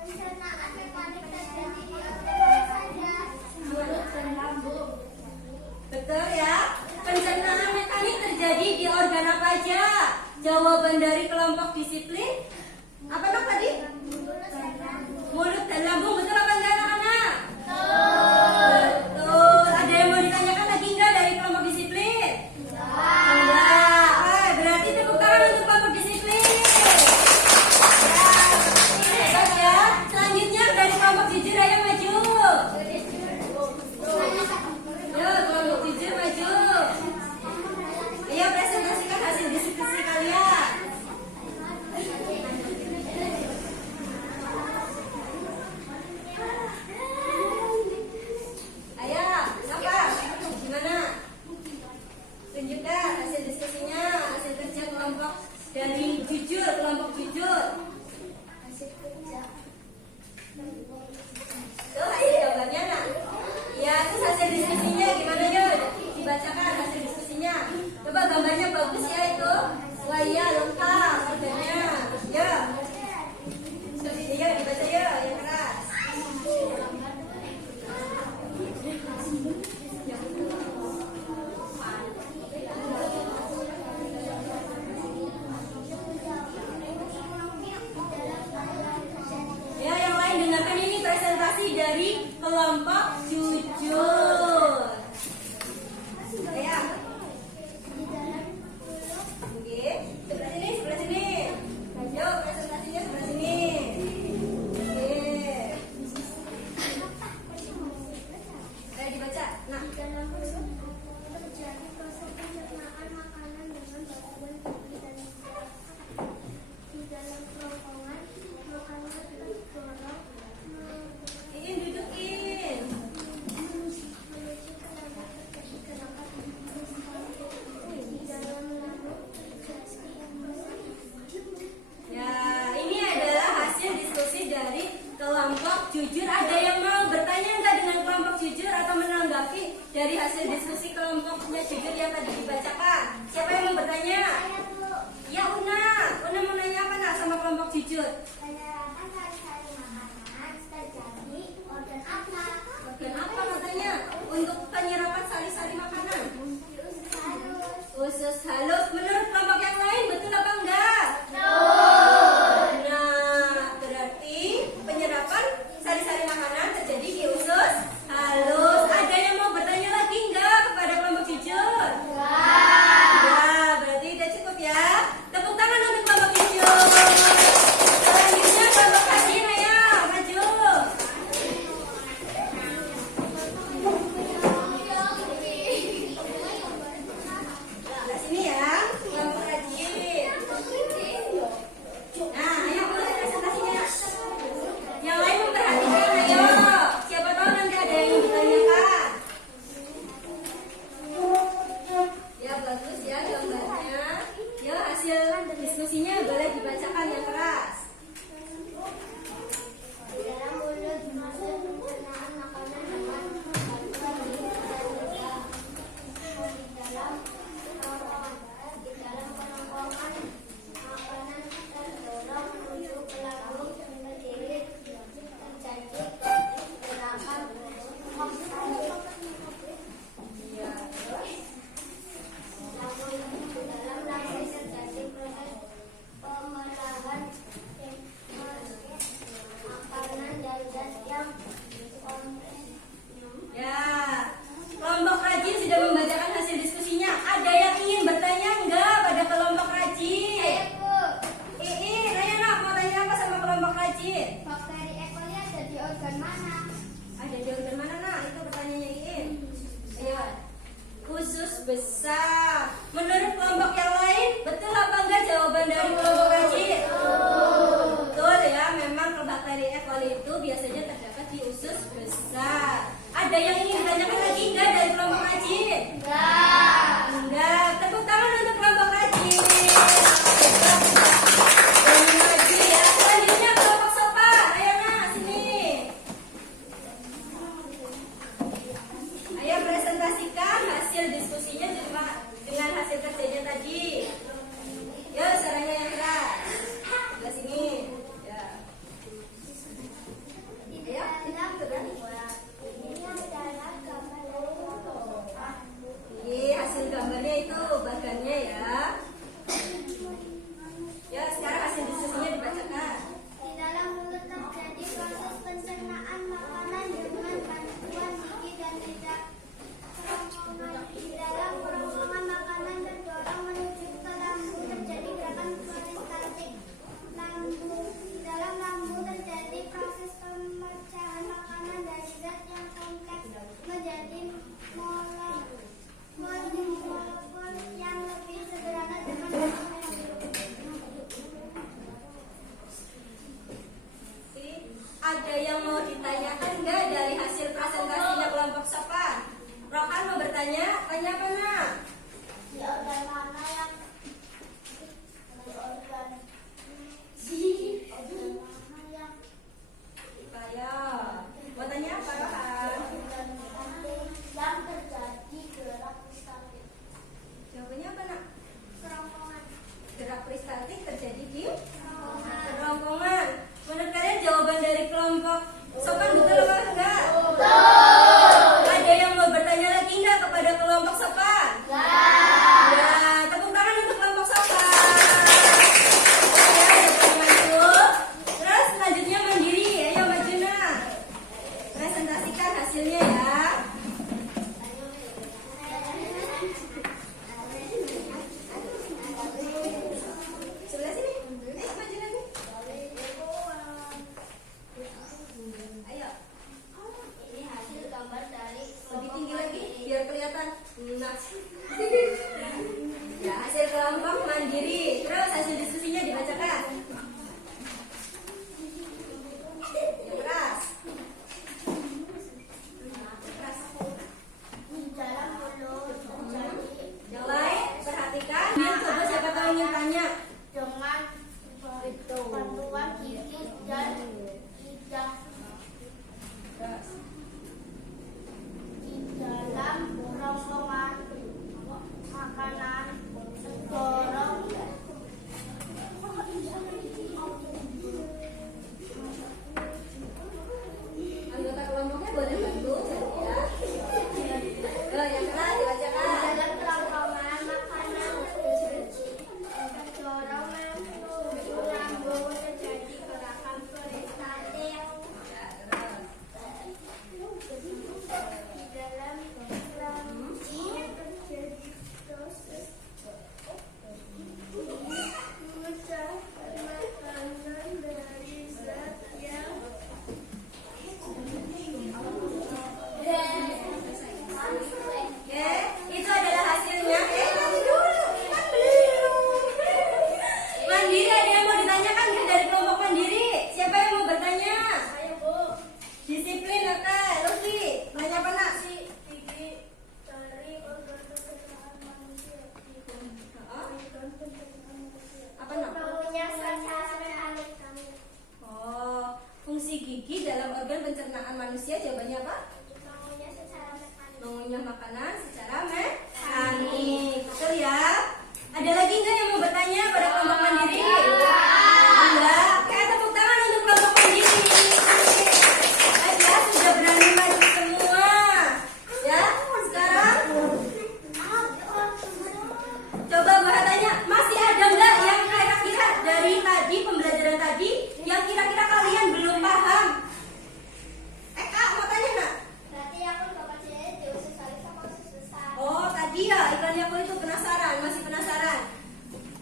Pencernaan jawaban dari kelompok disiplin? Apa nak tadi? Mulut dan lambung, betul apa enggak anak-anak? Betul. Ada yang mau ditanyakan lagi enggak dari kelompok disiplin? Enggak. Berarti tepuk tangan untuk kelompok disiplin. Hebat ya. Selanjutnya dari kelompok jujur, ayo maju. Yo, kelompok jujur maju. Ayo presentasikan hasil diskusi kalian. Ayo, apa? Gimana? Tunjukkan hasil diskusinya, hasil kerja kelompok dari jujur, kelompok jujur. Tuh hasil jawabannya nak. Ya, terus hasil diskusinya gimana yuk? Dibacakan hasil diskusinya. Coba gambarnya bagus ya itu. Wah iya lengkap harganya. Ya. Iya dibaca ya yang keras. Ya, yang lain dengarkan ini presentasi dari kelompok jujur. Ya. Oke, sebelah sini. Ayo presentasinya sebelah sini. Oke. Ayo dibaca. Nah, Dalam mulut terjadi proses pencernaan makanan dengan bantuan tubuh dan lidah. Di dalam kerongkongan, makanan terdorong ingin dudukin. menuju kenapa terjadi gerakan di dalam lambung terjadi proses. Ya, ini adalah hasil diskusi dari kelompok jujur. Ada yang mau bertanya enggak dengan kelompok jujur atau menanggapi dari hasil diskusi kelompoknya jujur yang tadi dibacakan? Siapa yang mau bertanya? Ya, Una mau nanya apa nak sama kelompok jujur? Penyerapan sari-sari makanan terjadi organ apa? Bagian apa katanya? Untuk penyerapan sari-sari makanan? Usus halus. Menurut kelompok yang lain betul apa enggak? Nah, berarti penyerapan sari-sari makanan terjadi di usus halus. Ada yang mau bertanya lagi enggak kepada kelompok jujur? Ya, berarti udah cukup ya. Tepuk tangan untuk kelompok jujur. Selanjutnya kelompok rajin, ayo maju. Nah, sini ya, kelompok rajin. Nah, ayo mulai presentasinya. Yang lain memperhatikan, ayo. Siapa tahu nanti ada yang ditanyakan. Ya, bagus ya gambarnya. Ya, hasil diskusinya boleh dibacakan yang keras. Dalam mulut proses pencernaan makanan dengan bantuan lidah dan lidah. Di dalam kerongkongan makanan terdorong menuju ke lambung berdiri terjadi gerakan Iya, terus. dalam lambung terjadi proses pemerahan makanan dan zat yang Ya, kelompok rajin sudah membacakan hasil diskusinya. Ada yang ingin bertanya enggak pada kelompok rajin? Iin, ayo nak mau tanya apa sama kelompok rajin? Bakteri E. coli ada di organ mana? Ada di organ mana nak? Itu pertanyaannya Iin. Ayo, usus besar. Menurut kelompok yang lain, betul apa enggak jawaban dari kelompok rajin? Betul ya, memang bakteri E. coli itu biasanya terdapat di usus besar. Ada yang ingin ditanyakan lagi enggak dari kelompok rajin? Enggak. Tepuk tangan untuk kelompok rajin. Berani maju ya. Selanjutnya kelompok sopa. Ayo nak sini. Ayo presentasikan hasil diskusinya juga dengan hasil kerjanya tadi. Yo, suaranya yang keras. Sebelah sini. Ya. Ayo, kita berani. Ini adalah gambar dari foto. Oke, ada yang mau ditanyakan nggak dari hasil presentasinya kelompok sopan? Rohan mau bertanya, tanya apa nak? Di organ mana yang Ayo, mau tanya apa Rohan? yang terjadi gerak kristaltik? Jawabannya apa nak? Kerongkongan. Gerak kristaltik terjadi di kerongkongan. Menurut kalian jawaban dari kelompok sopan betul apa enggak? Ada yang mau bertanya lagi enggak kepada kelompok sopan? Ya, tepuk tangan untuk kelompok sopan. Ya, jangan maju. Terus selanjutnya mandiri. Ayo maju nak. Presentasikan hasilnya ya. Sebelah sini. Ayo maju lagi. Ayo. Ini hasil gambar dari Lebih tinggi lagi biar kelihatan. Nah. Ya, hasil kelompok mandiri. Terus hasil diskusinya dibacakan. Yang keras. Keras. di dalam pulau terjadi Yang lain perhatikan. Dia coba siapa tahu ingin tanya. dengan bantuan gigi dan lidah Terus. di dalam rongsokan makanan dorong Anggota kelompoknya boleh bantu ya. Yang keras dibacakan. dalam kerongkongan makanan dorong menuju lambung terjadi gerakan peristaltik Ya, terus. di dalam lambung terjadi proses mengucap makanan dari zat yang Oke, itu adalah hasilnya. Tunggu dulu, kan belum. Mandiri ada yang mau ditanyakan nggak dari kelompok mandiri? Siapa yang mau bertanya? saya bu Disiplin oke, Lucy. Tanya apa nak? gigi dari organ pencernaan manusia organ pencernaan manusia Apa nak? maunya sasaran alit kami Oh, fungsi gigi dalam organ pencernaan manusia jawabannya apa? maunya secara mekanik Mengunyah makanan secara mekanik. Betul ya? Ada lagi nggak yang mau bertanya pada kelompok mandiri? Enggak. Oke, tepuk tangan untuk kelompok mandiri. Ya, sudah berani maju semua. Ya, sekarang coba Mbak tanya, masih ada nggak yang kira-kira dari tadi pembelajaran tadi yang kira-kira kalian belum paham? Kak, mau tanya nggak? berarti aku bapak jadi diusus kali sama usus besar Oh, tadi ya iklan Yakult itu penasaran, masih penasaran.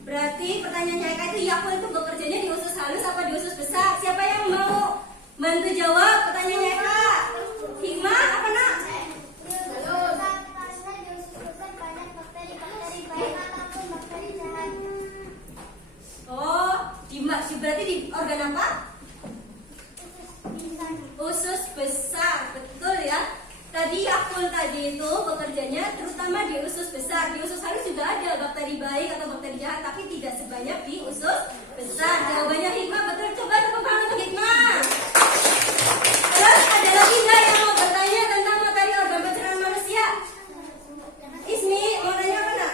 Berarti pertanyaannya Eka itu Yakult itu bekerjanya di usus halus apa di usus besar? Siapa yang mau bantu jawab pertanyaannya Eka? Hikmah apa nak? karena di usus besar banyak bakteri-bakteri baik ataupun bakteri jahat Oh, berarti di organ apa? Usus besar, betul ya. Tadi Yakult tadi itu bekerjanya terutama di usus besar. Di usus halus juga ada bakteri baik atau bakteri jahat, tapi tidak sebanyak di usus besar. Jawabannya Hikmah betul. Coba tepuk tangan untuk Hikmah. Terus ada lagi nggak yang mau bertanya tentang materi organ pencernaan manusia? Ismi mau tanya apa nak?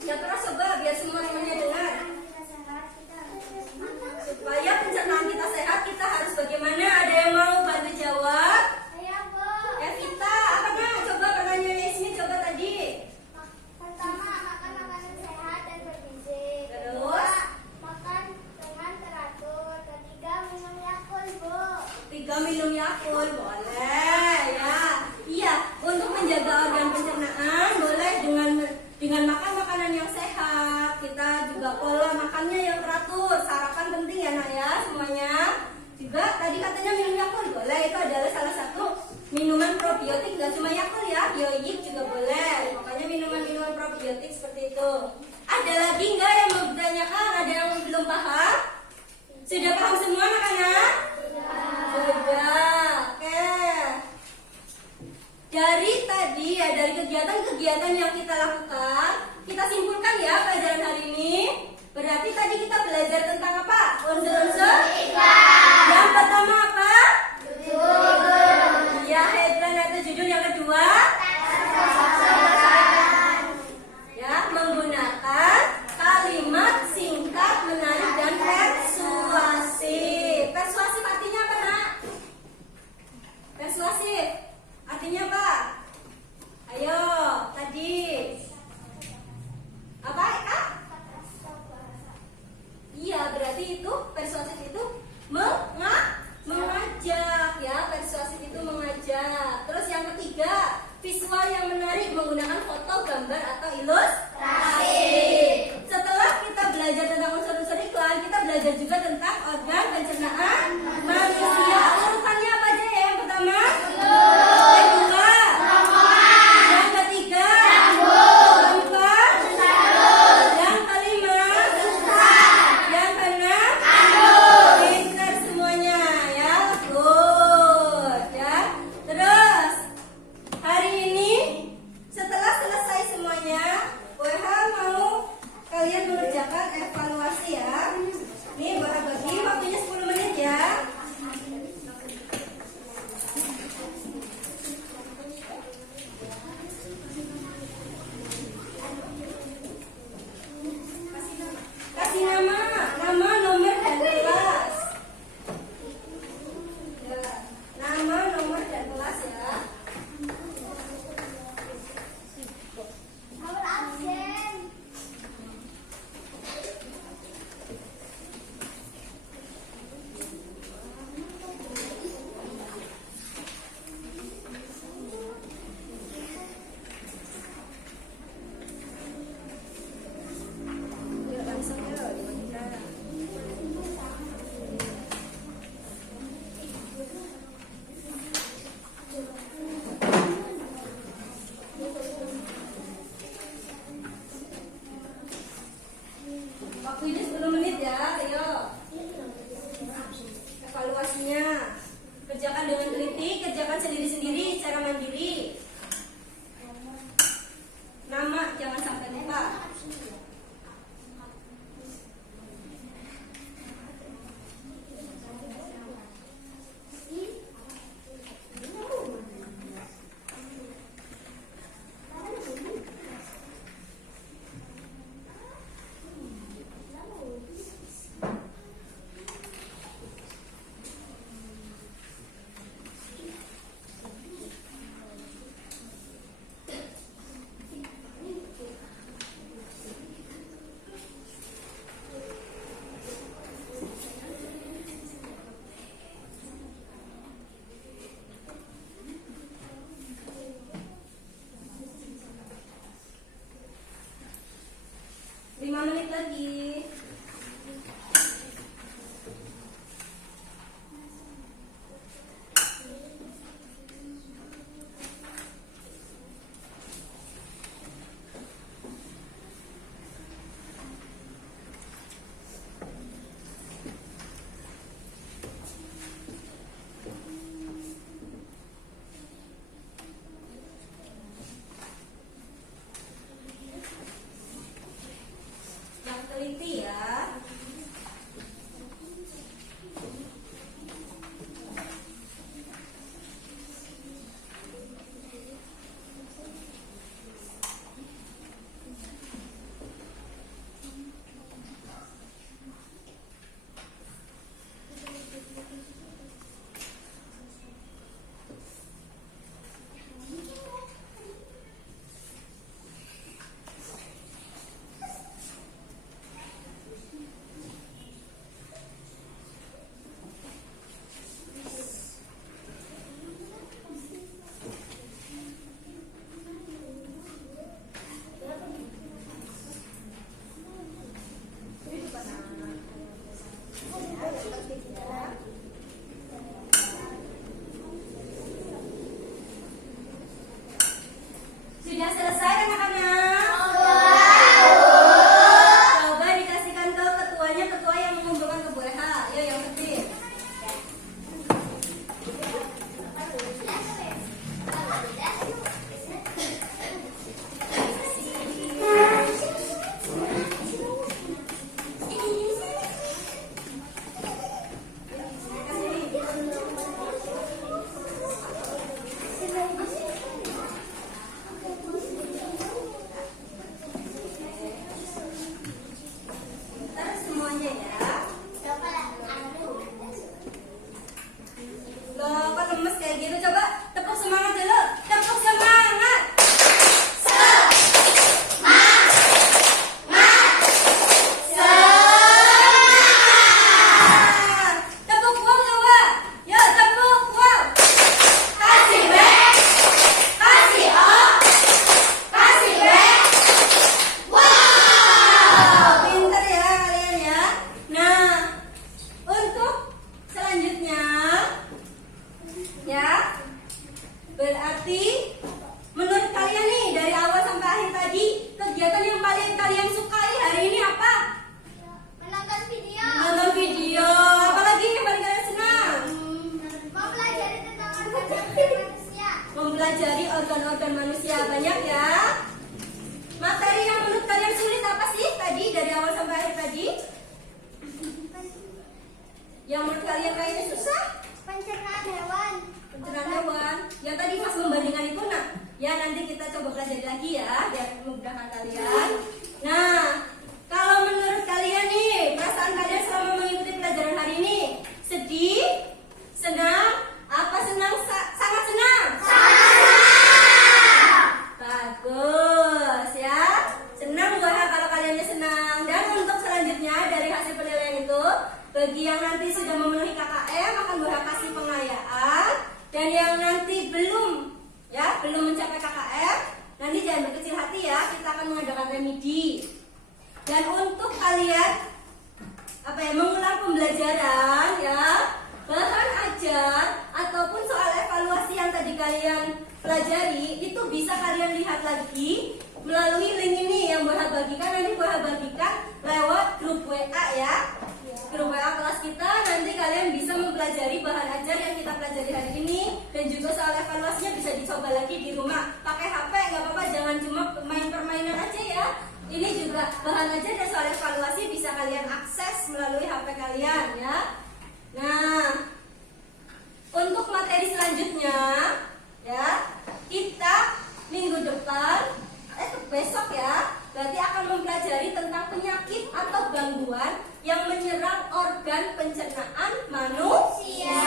Ya keras coba biar semua temannya dengar. Supaya pencernaan kita sehat, kita harus bagaimana? Ada yang mau bantu jawab? Saya bu Evita, apa nak? Coba pertanyaannya Ismi coba tadi. pertama makan makanan sehat dan bergizi Terus? makan dengan teratur ketiga minum Yakult bu 3 minum Yakult boleh ya. Iya, untuk menjaga organ pencernaan boleh dengan makan makanan yang sehat. Kita juga pola makannya yang teratur. Sarapan penting ya nak ya semuanya. Juga tadi katanya minum Yakult boleh. Itu adalah salah satu minuman probiotik. Gak cuma Yakult ya, Bioyik juga boleh. Pokoknya minuman-minuman probiotik seperti itu. Ada lagi nggak yang mau ditanyakan? Ada yang belum paham? Sudah paham semua anak-anak? kegiatan-kegiatan yang kita lakukan, kita simpulkan ya pelajaran hari ini. Berarti tadi kita belajar tentang apa? Unsur-unsur iklan. Yang pertama apa? Ya, headline atau judul. Yang kedua? Ya, menggunakan kalimat singkat, menarik, dan persuasif. Persuasif artinya apa, Nak? Persuasif artinya apa? Ayo, tadi apa, Eka? Iya, berarti itu persuasif itu mengajak ya. Persuasif itu mengajak. Terus yang ketiga, visual yang menarik menggunakan foto, gambar, atau ilustrasi. Setelah kita belajar tentang unsur-unsur iklan, kita belajar juga tentang organ pencernaan manusia. Urutannya apa aja ya? Yang pertama, yang kedua, yang ketiga, keempat, yang kelima, yang keenam, pinter semuanya ya. Good ya. Terus hari ini setelah selesai semuanya, WH mau kalian mengerjakan evaluasi ya. Nih bagi waktunya 10 menit ya. Kasih nama, nomor, dan kelas. Ya, nama, nomor, dan kelas ya. Nomor absen. Yuk langsung yuk dimana? Waktunya 10 menit ya, ayo. Evaluasinya kerjakan dengan teliti, kerjakan sendiri-sendiri secara mandiri. Nama jangan sampai lupa. mempelajari organ-organ manusia. Banyak ya. Materi yang menurut kalian sulit apa sih tadi dari awal sampai akhir tadi? Yang menurut kalian kayaknya susah? Pencernaan hewan. Pencernaan hewan. Yang tadi Mas membandingkan itu, nah, ya nanti kita coba pelajari lagi ya, biar memudahkan kalian. Nah, kalau menurut kalian nih, perasaan kalian selama mengikuti pelajaran hari ini, sedih, senang, apa senang, sangat senang? Bagus ya, senang buah kalau kaliannya senang. Dan untuk selanjutnya dari hasil penilaian itu, bagi yang nanti sudah memenuhi KKM akan buah kasih pengayaan, dan yang nanti belum mencapai KKM, nanti jangan berkecil hati ya, kita akan mengadakan remedi. Dan untuk kalian mengulang pembelajaran ya, bahan ajar ataupun soal evaluasi yang tadi kalian pelajari itu bisa kalian lihat lagi melalui link ini yang Buah bagikan. Nanti Buah bagikan lewat grup WA ya, grup WA kelas kita. Nanti kalian bisa mempelajari bahan ajar yang kita pelajari hari ini, dan juga soal evaluasinya bisa dicoba lagi di rumah. Pakai HP nggak apa-apa, jangan cuma main permainan aja ya. Ini juga bahan ajar dan soal evaluasi bisa kalian akses melalui HP kalian ya. Nah, untuk materi selanjutnya ya, kita minggu depan besok ya, berarti akan mempelajari tentang penyakit atau gangguan yang menyerang organ pencernaan manusia.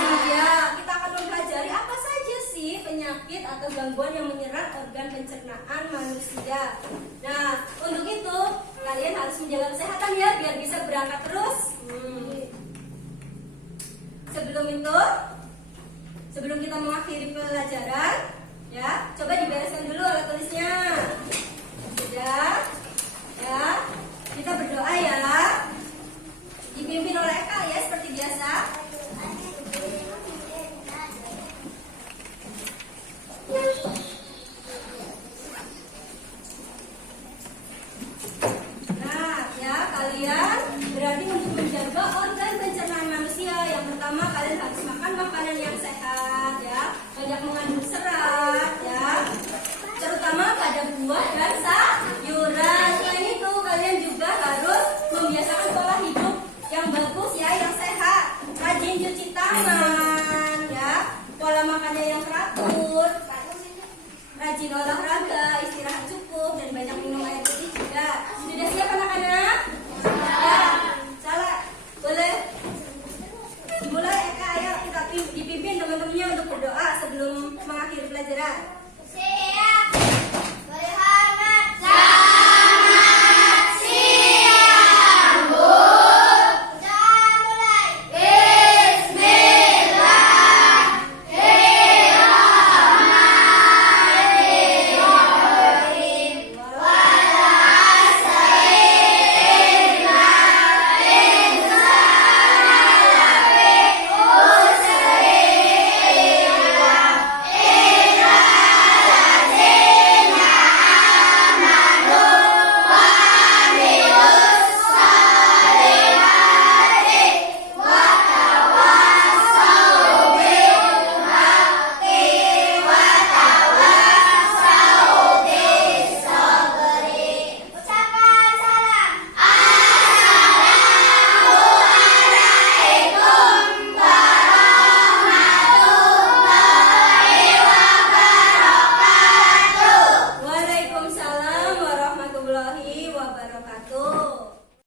Kita akan mempelajari apa saja sih penyakit atau gangguan yang menyerang organ pencernaan manusia. Nah, untuk itu kalian harus menjaga kesehatan ya, biar bisa berangkat terus. Sebelum kita mengakhiri pelajaran ya, coba dibereskan dulu alat tulisnya. Sudah ya, kita berdoa ya, dipimpin oleh Eka ya seperti biasa. Nah ya, kalian berarti untuk menjaga organ pencernaan manusia, yang pertama kalian harus makan makanan yang sehat ya, banyak mengandung serat ya, terutama pada buah dan sayuran. Selain itu kalian juga harus membiasakan pola hidup yang bagus ya, yang sehat, rajin cuci tangan ya, pola makannya yang teratur, rajin olahraga, istirahat cukup, dan banyak minum air putih juga. Sudah siap anak-anak? Ya, salah. Boleh dimulai Eka, ayo kita dipimpin teman-temannya untuk berdoa sebelum mengakhiri pelajaran.